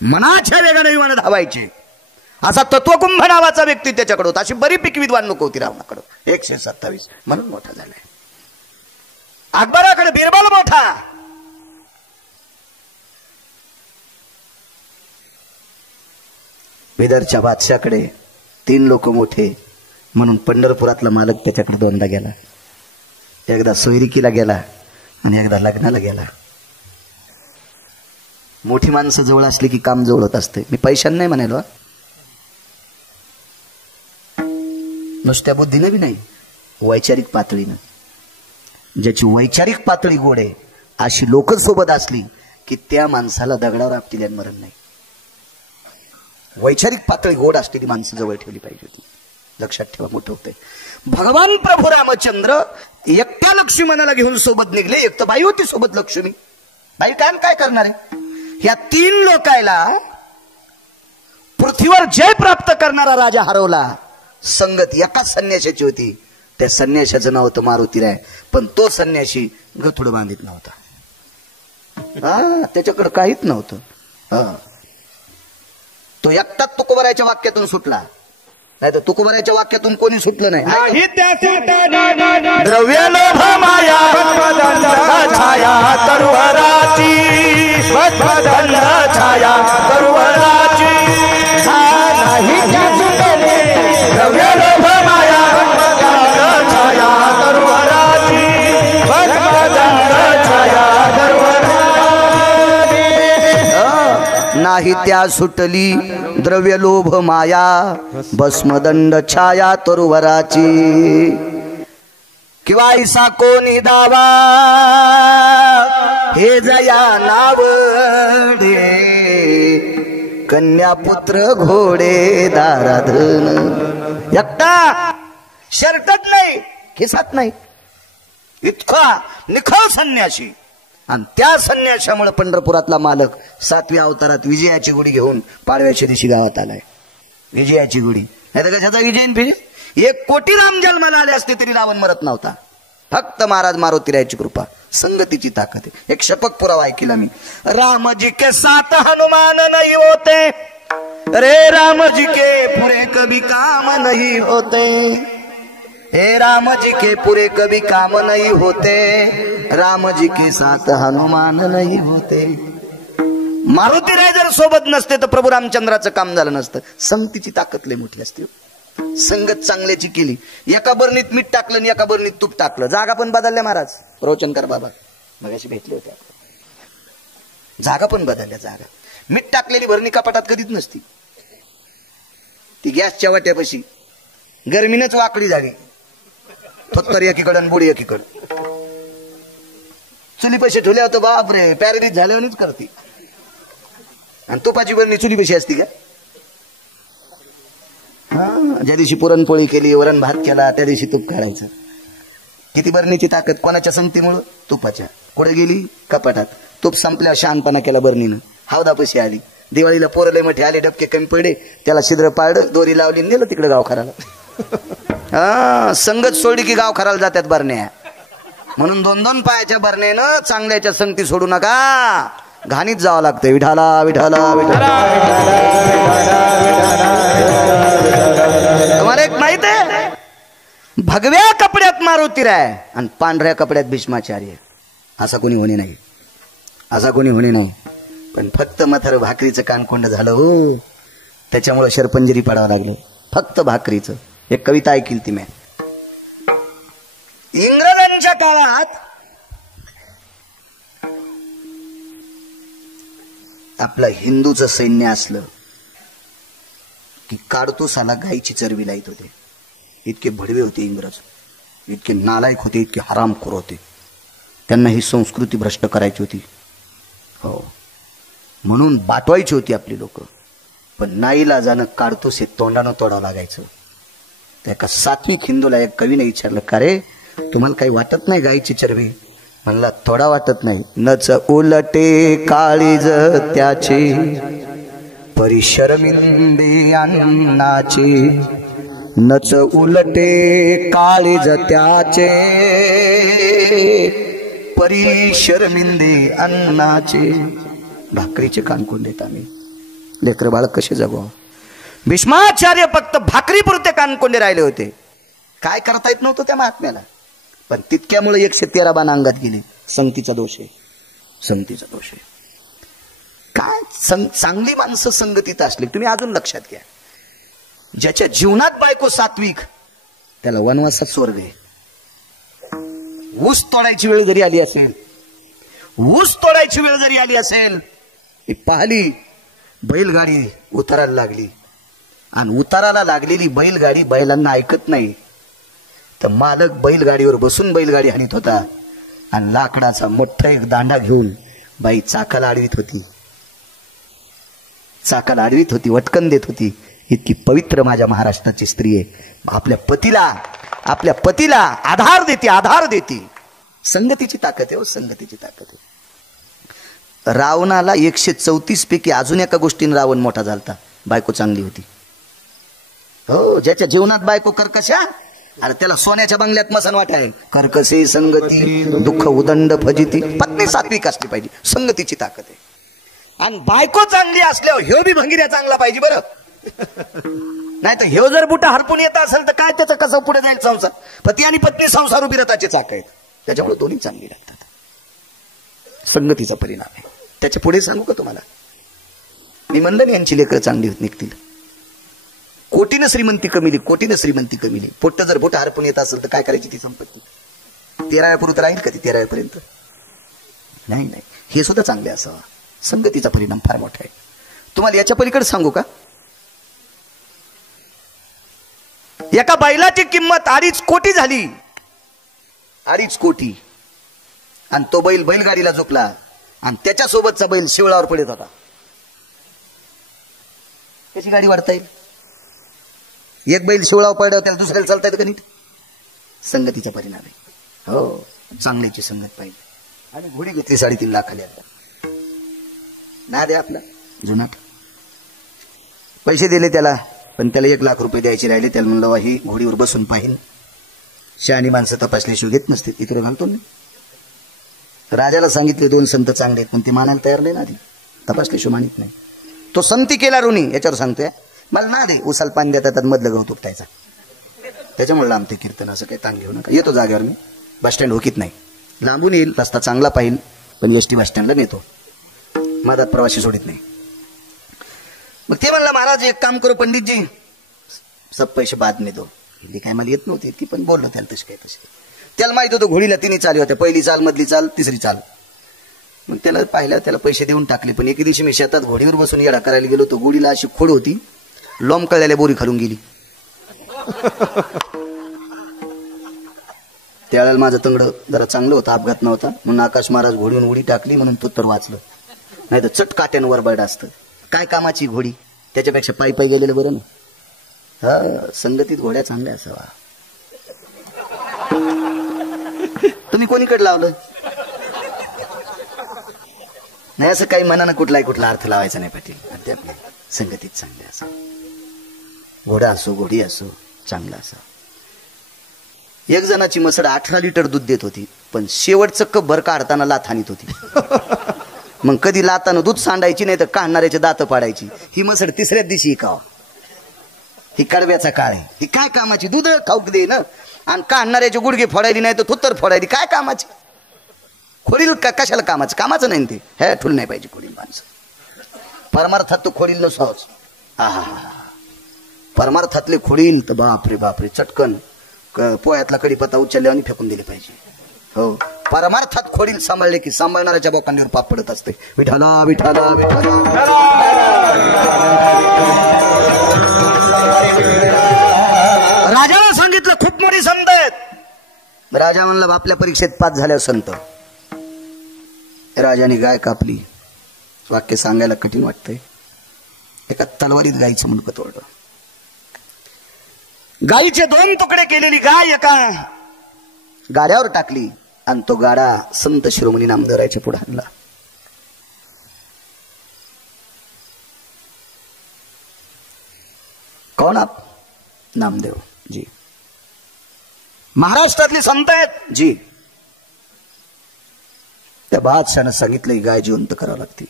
मनाच्या वेगाने विमानं धावायचे. असा तत्वकुंभ नावाचा व्यक्ती त्याच्याकडे होता. अशी बरीपैकी विद्वान लोक होती रावणाकडे. 127 म्हणून मोठा झालाय. अकबराकडे बिरबल मोठा. बिदरच्या बादशाकडे 3 लोक मोठे म्हणून पंढरपुरातला मालक त्याच्याकडे 2दा गेला. एकदा सोयरिकीला गेला आणि एकदा लग्नाला गेला. मोठी माणसं जवळ असली की काम जवळ होत असते. मी पैशाने नाही म्हणालो, नुसत्या बुद्धीने बी नाही, वैचारिक पातळीनं. ज्याची वैचारिक पातळी गोड आहे अशी लोक सोबत असली की त्या माणसाला दगडावर आपटिल्यान मरण नाही. वैचारिक पातळी गोड असलेली माणसं जवळ ठेवली पाहिजे होती. लक्षात ठेवा, मोठं होतंय. भगवान प्रभू रामचंद्र एकट्या लक्ष्मणाला घेऊन सोबत निघले. एक तर बाई होती सोबत लक्ष्मी. बाई काय करणार आहे? ह्या 3 लोकायला पृथ्वीवर जय प्राप्त करणारा राजा हरवला. संगत एका संन्याशाची होती. त्या संन्याशाचं नाव होतं मारुतीराय. पण तो संन्याशी गथुड बांधित नव्हता. त्याच्याकडे काहीच नव्हतं. तो एकटाच तुकोबराच्या वाक्यातून सुटला. नाही तर तुकोबराच्या वाक्यातून कोणी सुटलं नाही. द्रव्य लोभ माया छाया तरुवराची, छाया तरुवराची. द्रव्य लोभ माया छाया तरुवराची, छाया तरुवराची. नाही त्या सुटली द्रव्य लोभ माया, भस्मदंड छाया तरुवराची. किंवा ऐसा कोणी दावा हे जया नावडे, कन्यापुत्र घोडे दाराधन. एकटा शर्टच नाही, खिसात नाही, इतका निखळ संन्याशी. आणि त्या संन्याशामुळे पंढरपुरातला मालक 7व्या अवतारात विजयाची गुढी घेऊन पाडव्याच्या दिवशी गावात आलाय. विजयाची गुढी नाही तर कशाचा विजय? 1 कोटी राम जन्माला आले असते तरी रावण मरत नव्हता. फक्त महाराज मारुतीरायाची कृपा, संगतीची ताकद आहे. एक शपथ पुरावा ऐकला मी. रामजी के साथ हनुमान नहीं होते, रे रामजी के पुरे कभी काम नहीं होते. हे राम जी के पूरे कभी काम नहीं होते, राम जी के साथ हनुमान नहीं होते. मारुतीराय जर सोबत नसते तर प्रभू रामचंद्राचं काम झालं नसतं. संगतीची ताकद लय मोठी असते. संगत चांगल्याची केली. एका बरणीत मीठ टाकलं आणि एका बरणीत तूप टाकलं. जागा पण बदलल्या महाराज. प्रवचनकार बाबा मगाशी भेटले होते. जागा पण बदलल्या. जागा मीठ टाकलेली भरणी कपाटात कधीच नसती. ती गॅसच्या वाट्यापाशी गर्मीनच वाकडी झाली. थोत्तर एकीकडे आणि बुडी एकीकडे. चुली पैसे ठेवले होते. बापरे, पॅरेलिस झाल्यावरच करते. आणि तुपाची बरणी चुली पैसे असती का? ज्या दिवशी पुरणपोळी केली, वरण भात केला, त्या दिवशी तूप काढायचं. किती बरणीची ताकद? कोणाच्या संगतीमुळं? तुपाच्या. कुठे गेली? कपाटात. तूप संपल्यावर शहाणपणा केला बरणीनं. हावदा पैसे आली. दिवाळीला पोरं लय मोठे आले, डबके कमी पडे, त्याला छिद्र पाडलं, दोरी लावली, नेलं तिकडे गावखाराला. संगत सोडली की गावखाराला जातात बरण्या. म्हणून 2-2 पायाच्या बरण्यानं चांगल्याच्या संगती सोडू नका. घाणीत जावं लागतं. विठाला विठाला विठाला. तुम्हाला एक माहित आहे, भगव्या कपड्यात मारुतीराय आणि पांढऱ्या कपड्यात भीष्माचार्य. असा कोणी होणे नाही. असा कोणी होणे नाही. पण फक्त मात्र भाकरीचं कानकोंड झालं हो. त्याच्यामुळे शरपंजरी पडावं लागलं. फक्त भाकरीचं. एक कविता ऐकली ती मी. इंग्रजांच्या काळात आपलं हिंदूचं सैन्य असलं की काडतूसाला गायची चरबी लाईत होते. इतके भडवे होते इंग्रज. इतके नालायक होते, इतके हरामखोर होते. त्यांना ही संस्कृती भ्रष्ट करायची होती. हो, म्हणून बाटवायची होती आपली लोक. पण नाईलाजानं काडतूस हे तोंडानं तोडावं लागायचं. त्या एका सात्विक हिंदूला एक कवीने विचारलं, का रे तुम्हाला काही वाटत नाही गायची चरबी? म्हणला, थोडा वाटत नाही. नच उलटे काळीज त्याचे, परिशर्मिंदे अन्नाचे. नच उलटे काळीज त्याचे, परिशर्मिंदे अन्नाचे. भाकरीचे कानकोंड देत आम्ही. लेकर बाळक कसे जगवा? भीष्माचार्य फक्त भाकरीपुरते कानकोंडे राहिले होते. काय करता येत नव्हतं त्या महात्म्याला. पण तितक्यामुळे 113 बाण अंगात गेली. संगतीचा दोष आहे. संगतीचा दोष आहे. काय चांगली माणसं संगतीत असली. तुम्ही अजून लक्षात घ्या, ज्याच्या जीवनात बायको सात्विक, त्याला वनवासात स्वर्ग आहे. ऊस तोडायची वेळ जरी आली असेल, ऊस तोडायची वेळ जरी आली असेल, पाहिली बैलगाडी उतारायला लागली आणि उताराला लागलेली बैलगाडी बैलांना ऐकत नाही. तर मालक बैलगाडीवर बसून बैलगाडी हाणीत होता आणि लाकडाचा मोठा एक दांडा घेऊन बाई चाकाला आडवीत होती, चाकाला आडवीत होती, वटकन देत होती. इतकी पवित्र माझ्या महाराष्ट्राची स्त्री आहे. आपल्या पतीला आधार देते. संगतीची ताकद आहे हो, संगतीची ताकद आहे. रावणाला 134 पैकी अजून एका गोष्टीने रावण मोठा झालता, बायको चांगली होती. हो, ज्याच्या जीवनात बायको कर्कशा, अरे त्याला सोन्याच्या बंगल्यात मसन वाटाय. कर्कशे संगती दुःख उदंड फजिती. पत्नी सात्विक असली पाहिजे, संगतीची ताकद आहे. आणि बायको चांगली असल्यावर ह्यो बी भंगिऱ्या चांगला पाहिजे बरं. नाही तर ह्यो जर बुटा हरपून येत असेल तर काय त्याचं कसं पुढे जाईल संसार. पती आणि पत्नी संसार रूपी रथाचे चाक आहेत, त्याच्यामुळे दोन्ही चांगली लागतात. संगतीचा परिणाम आहे. त्याच्या पुढे सांगू का तुम्हाला, मी म्हणलं ना यांची लेकरं चांगली निघतील. कोटीनं श्रीमंती कमीली. पोट्ट जर बोट हरपून येत असेल तर काय करायची ती संपत्ती. 13व्यापर्यंत राहील का ती 13व्यापर्यंत? नाही. हे सुद्धा चांगले असावं. संगतीचा परिणाम फार मोठा आहे. तुम्हाला याच्या पलीकडे सांगू का, एका बैलाची किंमत 2.5 कोटी झाली. 2.5 कोटी. आणि तो बैल बैलगाडीला झोपला आणि त्याच्यासोबतचा बैल शिवळावर पडत होता. त्याची गाडी वाढता येईल? एक बैल शिवळावर पडल्यावर त्याला दुसऱ्याला चालता येतं का नीट? संगतीचा परिणाम आहे. हो, चांगल्याची संगत पाहिजे. आणि घोडी घेतली 3.5 लाखाला. ना दे आपला जुनाट. पैसे दिले त्याला, पण त्याला 1 लाख रुपये द्यायचे राहिले. त्याला म्हणलं ही घोडीवर बसून पाहिन. शहाणी माणसं तपासल्याशिवाय घेत नसते. इकडे घालतो ना. राजाला सांगितले 2 संत चांगले आहेत, पण ते मानायला तयार नाही ना. आधी तपासल्याशिवाय मानित नाही. तो संती केला ऋणी. याच्यावर सांगतोय, मला ना दे उसाल पाणी देतात, मधलं गहू तुपटायचा. त्याच्यामुळे लांब ते कीर्तन. असं काही ताण घेऊ नका. येतो जागेवर मी. बस स्टँड होकीत नाही, लांबून येईल. रस्ता चांगला पाहिल, पण एसटी बस स्टँडला नेतो. मधात प्रवासी सोडित नाही. मग ते म्हणलं, महाराज एक काम करो पंडित जी, सब पैसे बाद में दो. हिंदी काय मला येत नव्हती इतकी, पण बोललो त्याला तशी काय तशी. त्याला माहित होतं घोडीला 3 चाली होत्या, पहिली चाल, मधली चाल, तिसरी चाल. मग त्याला पाहिलं, त्याला पैसे देऊन टाकले. पण एके दिवशी मी शेतात घोडीवर बसून येडा करायला गेलो. तो घोडीला अशी खोड होती, लोंबकळलेल्या बोरी खालून गेली. त्यावेळेला माझं तंगड जरा चांगलं होतं, अपघात नव्हता म्हणून आकाश महाराज घोडीवर उडी टाकली म्हणून तो तर वाचलं. नाही तर चट काट्यानं वरबड असतं. काय कामाची घोडी, त्याच्यापेक्षा पायी गेलेलं बरं ना. हा, संगतीत घोड्या चांगल्या असावा. तुम्ही कोणीकडे लावलं नाही, असं काही मनानं कुठला अर्थ लावायचा नाही पाटील. अद्याप संगतीत चांगले असावं. घोडा असो, घोडी असो, चांगला असावं. एक जणाची मसड 18 लिटर दूध देत होती, पण शेवटचं कप भर काढताना लाथ हानीत होती. मग कधी लातानं दूध सांडायची, नाही तर काढणाऱ्याचे दात पाडायची. ही मसड 3ऱ्याच दिवशी इकाव. ही कडव्याचा काळ आहे. ही काय कामाची? दूध खाऊक दे ना. आणि काढणाऱ्याचे गुडघे फोडायली, नाही तर थुत्तर फोडायली. काय कामाची? खोडील का कशाला कामाचं नाही ते. हे ठुल नाही पाहिजे खोडील माणसं. परमार्थात तो खोडील नसावच. परमार्थातले खोडील तर बापरे चटकन पोळ्यातला कडीपत्ता उचलले आणि फेकून दिले पाहिजे. हो, परमार्थात खोडील सांभाळले की सांभाळणाऱ्याच्या बोकांवर पाप पडत असते. विठाला विठाला विठाला. राजाला सांगितलं खूप मोठी संत आहेत. राजा म्हणलं आपल्या परीक्षेत पास झाल्यावर संत. राजाने गाय कापली. वाक्य सांगायला कठीण वाटतंय. एका तलवारीत गायचं मुंडकं तोडलं. गायीचे 2 तुकडे केलेली गाय एका गाड्यावर टाकली आणि तो गाडा संत शिरोमणी नामदेवरायच्या पुढे आणला. कोण आप? नामदेव जी. महाराष्ट्रातली संत आहेत जी. त्या बादशाहानं सांगितलं गाय जिवंत करावं लागते.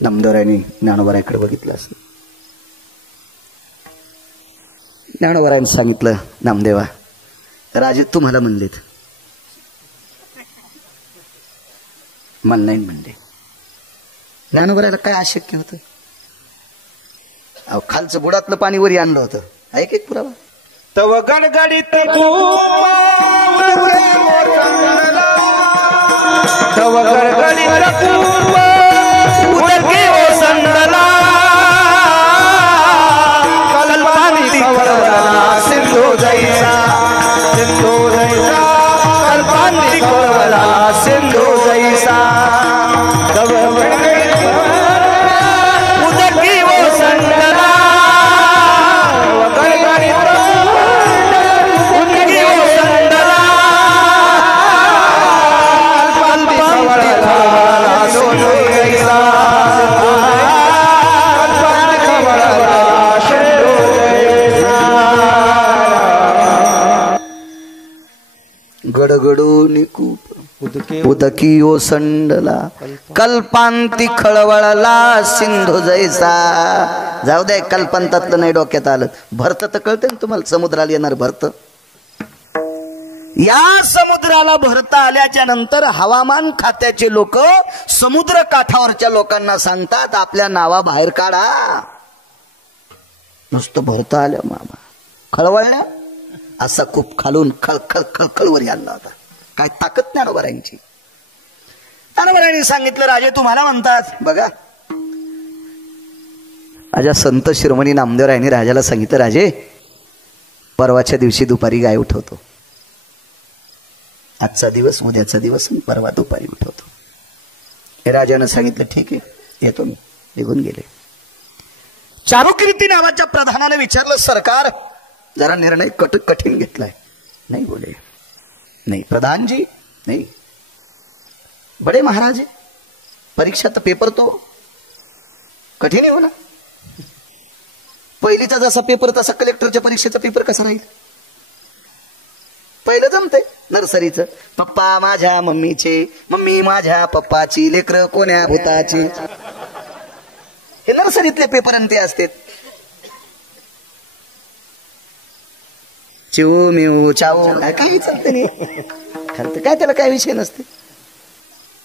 नामदेवरायने ज्ञानोबारायकडे बघितलं असं. ज्ञानोबारायने सांगितलं, नामदेवा राजे तुम्हाला म्हणलेत, मला नाही म्हणले. ज्ञानोबारायला काय अशक्य होतं? अहो, खालचं बुडातलं पाणी वरी आणलं होतं. ऐक एक पुरावा. तव गडगडीत तव गडगडीत पूर्व उदके ओसंडला. कल्पांती कळवला सिंधू जैसा, सिंधू जैसा. कल्पांती कळवला सिंधू जैसा. दगडून कूप उदकी ओसंडला कल्पांती खळवळला सिंधू जैसा. जाऊ दे, कल्पांतातलं नाही डोक्यात आलं. भरत तर कळते ना तुम्हाला, समुद्राला येणार भरत. या समुद्राला भरता आल्याच्या नंतर हवामान खात्याचे लोक समुद्र काठावरच्या लोकांना सांगतात आपल्या नावा बाहेर काढा. नुसतं भरता आल्या मामा खळवळल्या, असा खूप खालून खळखळ खळखळवर यायला होता. काय ताकद ज्ञानोबरायांची. ज्ञानोबरायांनी सांगितलं, राजे तुम्हाला म्हणतात. बघा, माझ्या संत शिरोमणी नामदेवरायांनी राजाला सांगितलं, राजे परवाच्या दिवशी दुपारी गाय उठवतो. आजचा दिवस, उद्याचा दिवस, परवा दुपारी उठवतो. हे राजानं सांगितलं, ठीक आहे, येतो मी. निघून गेले. चारुकीर्ती नावाच्या प्रधानाने विचारलं, सरकार जरा निर्णय कठीण घेतलाय. नाही बोले, नहीं प्रधान जी नहीं, बड़े महाराज है, परीक्षा तो पेपर तो कठीण आहे हो ना. पहिलीचा जसा पेपर तसा कलेक्टरच्या परीक्षेचा पेपर कसा राहील. पहिलं जमतंय नर्सरीचं, पप्पा माझ्या मम्मीचे, मम्मी माझ्या पप्पाची, लेकर कोण्या भूताची. हे नर्सरीतले पेपर आणि ते असतात. चिऊ मिऊ चाऊ काही चालतं नाही. खरं काय त्याला काय विषय नसते.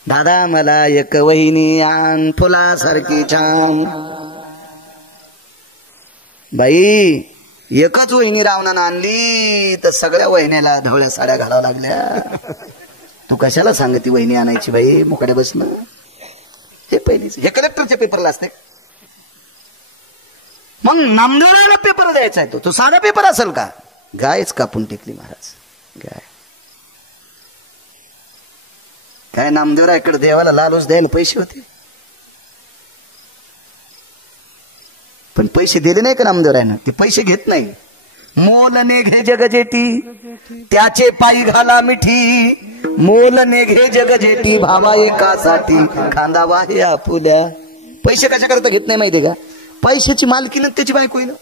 दादा मला एक वहिनी आण फुलासारखी छान. बाई एकच वहिनी रावणानं आणली तर सगळ्या वहिन्याला ढवळ्या साड्या घालावं लागल्या. तू कशाला सांगती वहिनी आणायची बाई, मोकड्या बसणं. हे पहिलीच, हे कलेक्टरच्या पेपरला असते. मग नामदेवरायला पेपर द्यायचा आहे, तो साधा पेपर असेल का. गायच कापून टेकली महाराज. गाय काय नामदेवरायकडे देवाला लालूच द्यायला पैसे होते, पण पैसे दिले नाही का नामदेवरायनं. ते पैसे घेत नाही. मोल नेघे जगजेटी त्याचे पायी घाला मिठी, मोल नेघे जगजेटी भावा एकासाठी खांदा वाहे आपुल्या. पैसे कशा करता घेत नाही माहितीये का. पैशाची मालकीनं त्याची बायको आहे ना.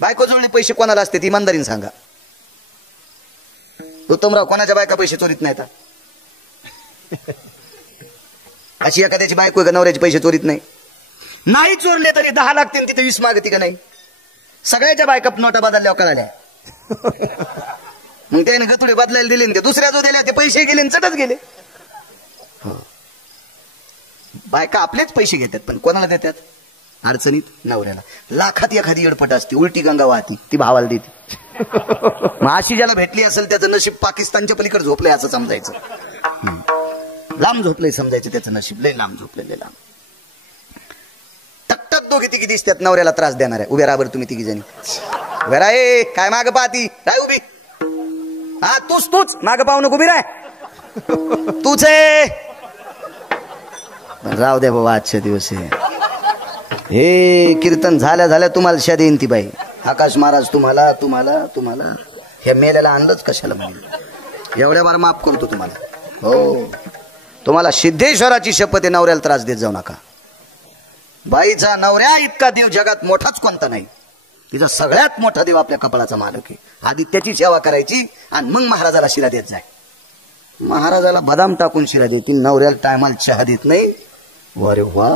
बायको जोडले पैसे कोणाला असते इमानदारीने सांगा. उत्तमराव कोणाच्या बायका पैसे चोरीत नाहीत. अशी एखाद्याची बायको आहे का नवऱ्याचे पैसे चोरीत नाही. नाही चोरले तरी 10 लाख तिथे 20 मागती का नाही. सगळ्याच्या बायका नोटा बदलल्या कळाल्या. मग त्याने गतुडे बदलायला दिले, ते दुसऱ्या जो दिल्या ते पैसे गेले चटच गेले. बायका आपलेच पैसे घेतात, पण कोणाला देतात. अडचणीत नवऱ्याला. लाखात एखादी एडपट असते, उलटी गंगा वाहती, ती भावाला देते. मग अशी ज्याला भेटली असेल त्याचं नशीब पाकिस्तानच्या पलीकडे झोपलंय असं समजायचं. लांब झोपलंय समजायचं त्याचं नशीब. लय लांब झोपलेले. लांब टकटक दोघी तिघी दिसतात नवऱ्याला त्रास देणार आहे. उभ्या राबर तुम्ही तिघी जणी उभ्या राह. काय माग पाहती, राय उभी. हा तूच माग पाहू नको, उभी राय. तूच आहे. राव द्या बाबा, आजच्या दिवस हे कीर्तन झाल्या तुम्हाला शा देईन ती बाई. आकाश महाराज तुम्हाला ह्या मेल्याला आणलंच कशाला म्हणलं. एवढ्या बार माफ करतो तुम्हाला. हो, तुम्हाला सिद्धेश्वराची शपथ आहे, नवऱ्याला त्रास देत जाऊ नका. बाईचा नवऱ्या इतका देव जगात मोठाच कोणता नाही. तिचा सगळ्यात मोठा देव आपल्या कपाळाचा मालक आहे. आधी त्याची सेवा करायची आणि मग महाराजाला शिरा देत जाय. महाराजाला बदाम टाकून शिरा देतील, नवऱ्याला टायमाला चहा देत नाही. अरे वा,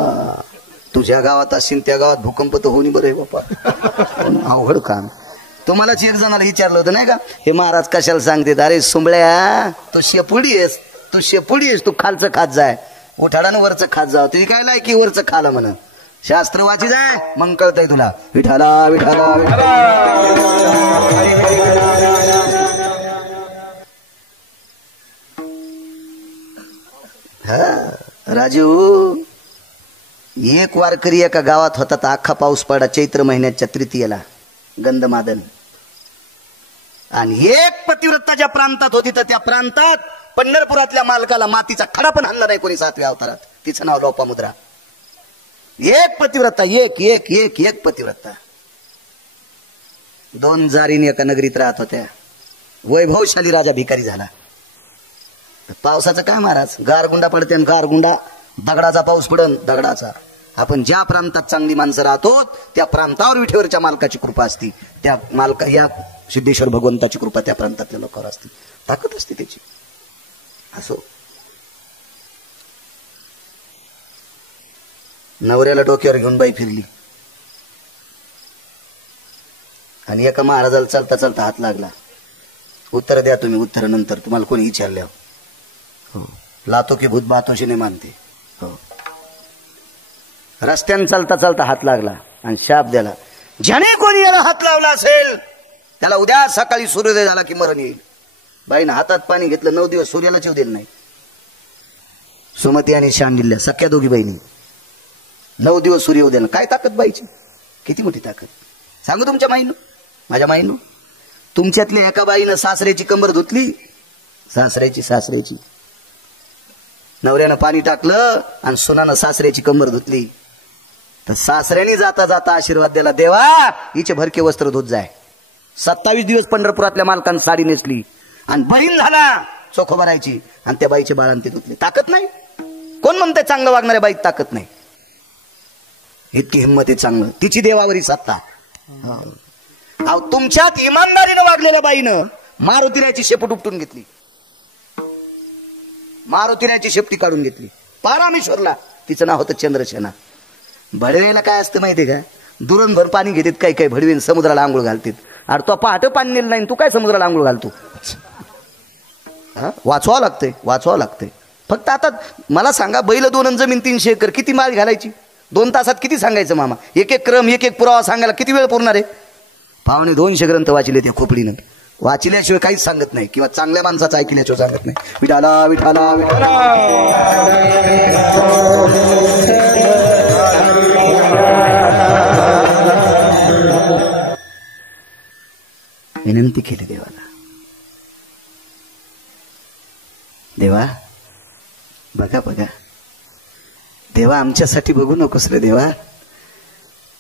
तुझ्या गावात असेल त्या गावात भूकंप तर होणी बरं आहे बापा. अवघड काम. तुम्हालाच एक जणाला विचारलं होतं नाही का, हे महाराज कशाला सांगते. अरे सुंबळ्या, तू शेपुडी आहेस, तू खालचं खात जाय. उठाडानं वरचं खात जाव. तुझी काय लायकी वरचं खाला म्हण. शास्त्र वाची जाय, मग कळतंय तुला. विठाला विठाला विठाला. राजू, एक वारकरी एका गावात होता तर अख्खा पाऊस पडा चैत्र महिन्याच्या तृतीयेला गंधमादन. आणि एक पतिव्रता ज्या प्रांतात होती तर त्या प्रांतात पंढरपुरातल्या मालकाला मातीचा खडा पण हल्ला नाही कोणी 7व्या अवतारात. तिचं नाव लोपामुद्रा. एक पतिव्रता, एक पतिव्रता. 2 जारीने एका नगरीत राहत होत्या. वैभवशाली राजा भिकारी झाला. पावसाचं काय महाराज, गारगुंडा पडते आणि गारगुंडा, दगडाचा पाऊस पडन दगडाचा. आपण ज्या प्रांतात चांगली माणसं राहतो त्या प्रांतावर विठेवरच्या मालकाची कृपा असती. त्या मालका या सिद्धेश्वर भगवंताची कृपा त्या प्रांतातल्या लोकांवर असते, ताकद असते त्याची. असो, नवऱ्याला डोक्यावर घेऊन बाई फिरली आणि एका महाराजाला चालता चालता हात लागला. उत्तर द्या तुम्ही, उत्तर नंतर तुम्हाला कोणी विचारल्यावर. हो, लातो की भूत बातोशी नाही मानते. हो, रस्त्याने चालता चालता हात लागला आणि शाप द्याला, ज्याने कोणी याला हात लावला असेल त्याला उद्या सकाळी सूर्योदय झाला की मरण येईल. बाईनं हातात पाणी घेतलं, 9 दिवस सूर्याला चिव दिलं नाही. सुमती आणि शांडिल्य सख्या दोघी बहिणी, 9 दिवस सूर्योदय. काय ताकद बाईची, किती मोठी ताकद सांगू तुमच्या माईनं, माझ्या माईनं. तुमच्यातल्या एका बाईनं सासऱ्याची कंबर धुतली, सासऱ्याची नवऱ्यानं पाणी टाकलं आणि सुनानं सासऱ्याची कंबर धुतली. तर सासऱ्याने जाता जाता आशीर्वाद दिला, देवा हिचे भरके वस्त्र धुत जाय. 27 दिवस पंढरपुरातल्या मालकानं साडी नेसली आणि बहीण झाला चोखो भरायची आणि त्या बाईचे बाळांत ते धुतले. ताकद नाही. कोण म्हणतंय चांगलं वागणाऱ्या बाईत ताकद नाही? इतकी हिंमत आहे चांगलं, तिची देवावरी सत्ता. अहो, तुमच्यात इमानदारीनं वागलेल्या बाईनं मारुतीराची शेपूट उपटून घेतली, मारुतीराची शेपटी काढून घेतली. पारामेश्वरला तिचं नाव होतं चंद्रसेना. भडव्याला काय असतं माहितीये का, दुरणभर पाणी घेतात काही काही भडवीन, समुद्राला आंघोळ घालतात. अरे तो पहाटे पाणी नेलं नाही, तू काय समुद्राला आंघोळ घालतो? वाचवावं लागतंय. फक्त आता मला सांगा, बैल 2 आणि जमीन 300 एकर, किती माळ घालायची? 2 तासात किती सांगायचं मामा? एक एक क्रम, एक एक पुरावा सांगायला किती वेळ पुरणार आहे? पावणे 200 ग्रंथ वाचले त्या खोपडीनं. वाचल्याशिवाय काहीच सांगत नाही, किंवा चांगल्या माणसाचं ऐकल्याशिवाय सांगत नाही. विठाला विठाला विठाला. विनंती केली देवाला, देवा बघा देवा, आमच्यासाठी बघू नकोस रे देवा,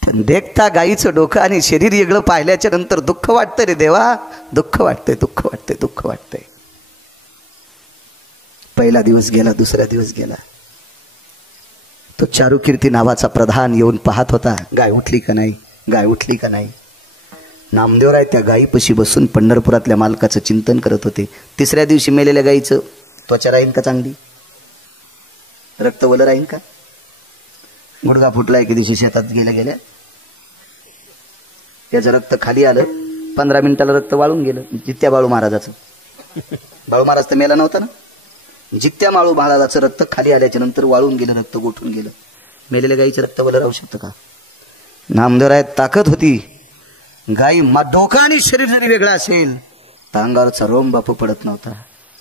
पण देखता गाईचं डोकं आणि शरीर वेगळं पाहिल्याच्या नंतर दुःख वाटतं रे देवा, दुःख वाटतंय. पहिला दिवस गेला, दुसरा दिवस गेला. तो चारुकीर्ती नावाचा प्रधान येऊन पाहत होता, गाय उठली का नाही. नामदेवराय त्या गायीपाशी बसून पंढरपुरातल्या मालकाचं चिंतन करत होते. 3ऱ्या दिवशी मेलेल्या गायीचं त्वचा राहीन का चांगली? रक्त वलं राहीन का? गुडघा फुटला एके दिवशी शेतात गेल्या त्याचं रक्त खाली आलं. 15 मिनिटाला रक्त वाळून गेलं. जित्या बाळू महाराजाचं, बाळू महाराज तर मेला नव्हता ना, जित्या बाळू महाराजाचं रक्त खाली आल्याच्या नंतर वाळून गेलं, रक्त गोठून गेलं. मेलेल्या गायीचं रक्त वलं राहू शकतं का? नामदेवरायात ताकद होती. गाई डोकं आणि शरीर जरी वेगळं असेल तर अंगावरचा रोम बापू पडत नव्हता.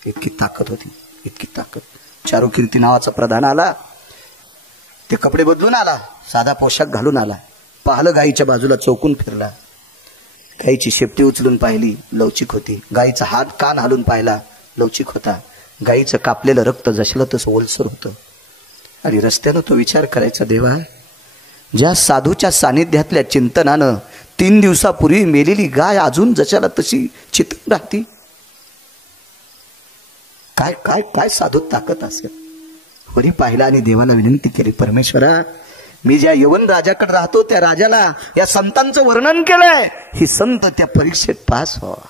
इतकी ताकद होती, इतकी ताकद. चारुकीर्ती नावाचा प्रधान आला, ते कपडे बदलून आला, साधा पोशाख घालून आला. पाहिलं, गाईच्या बाजूला चौकून फिरला, गाईची शेपटी उचलून पाहिली, लवचिक होती. गाईचा हात कान हलून पाहिला, लवचिक होता. गाईचं कापलेलं रक्त जसलं तसं ओलसर होतं. आणि रस्त्यानं तो विचार करायचा, देवा ज्या साधूच्या सानिध्यातल्या चिंतनानं 3 दिवसापूर्वी मेलेली गाय अजून जशाला तशी चितून राहती, काय काय काय साधू ताकद असेल. वरी पाहिला आणि देवाला विनंती केली, परमेश्वरा मी ज्या यवन राजाकडे राहतो त्या राजाला या संतांचं वर्णन केलंय, ही संत त्या परीक्षेत पास व्हावा.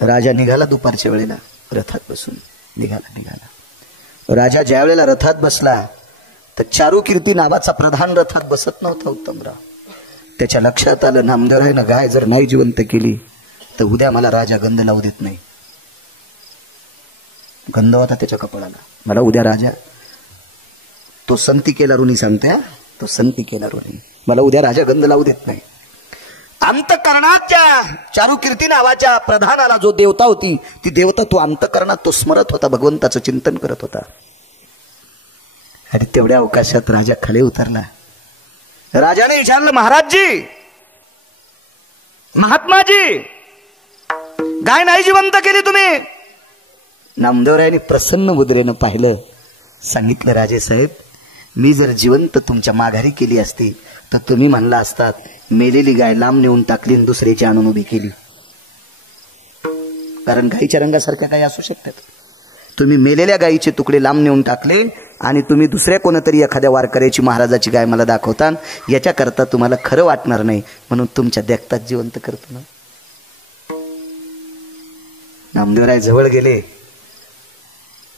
राजा निघाला दुपारच्या वेळेला रथात बसून, निघाला. राजा ज्या वेळेला रथात बसला तर चारुकीर्ती नावाचा प्रधान रथात बसत नव्हता उत्तमराव. त्याच्या लक्षात आलं, नामदेवरायनं गाय जर नाही जिवंत केली तर उद्या मला राजा गंध लावू देत नाही. गंध होता त्याच्या कपाळाला. मला उद्या राजा, तो संती केला ऋणी सांगते, तो संती केला ऋणी, मला उद्या राजा गंध लावू देत नाही. अंतकरणाच्या चारुकीर्ती नावाच्या प्रधानाला जो देवता होती, ती देवता तो अंतकरणात तो स्मरत होता, भगवंताचं चिंतन करत होता. आणि तेवढ्या अवकाशात राजा खाली उतरला. राजाने विचारलं, महाराजजी, महात्माजी, गाय नाही जिवंत केली तुम्ही? नामदेवरायांनी प्रसन्न मुद्रेनं पाहिलं, सांगितलं, राजे साहेब, मी जर जिवंत तुमच्या माघारी केली असती तर तुम्ही म्हणला असतात मेलेली गाय लांब नेऊन टाकली आणि दुसऱ्याची आणून उभी केली. कारण गायीच्या रंगासारख्या गायी असू शकतात. तुम्ही मेलेल्या गायीचे तुकडे लांब नेऊन टाकले, आणि तुम्ही दुसऱ्या कोणतरी एखाद्या वारकऱ्याची महाराजाची गाय मला दाखवता, याच्याकरता तुम्हाला खरं वाटणार नाही म्हणून तुमच्या देखतात जिवंत करतो ना. नामदेवराय जवळ गेले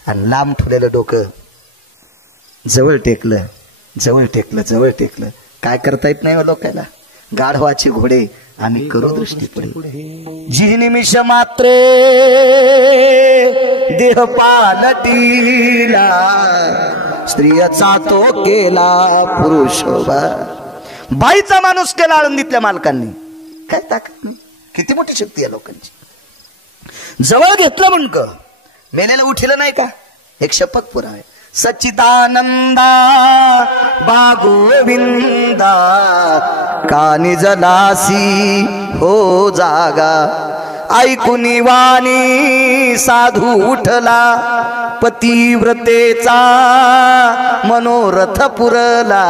आणि लांब ठेवलेलं डोकं जवळ टेकलं, जवळ टेकलं, जवळ टेकलं. काय करता येत नाही हो लोकांना. गाढवाचे घोडे आम्ही करू दृष्टी पुढे. जी निमिष मात्रे देह पालटीला, स्त्रियाचा तो केला पुरुष. बाईचा माणूस केला आळंदीतल्या मालकांनी. काय ताकद, किती मोठी शक्ती आहे लोकांची. जवळ घेतलं म्हणक मेलेला उठिलं नाही का. एक शपथ पुरा आहे. सच्चिदानंदा बागोविंदा कानी जलासी हो जागा. ऐकुनी वाणी साधू उठला, पतिव्रतेचा मनोरथ पुरला.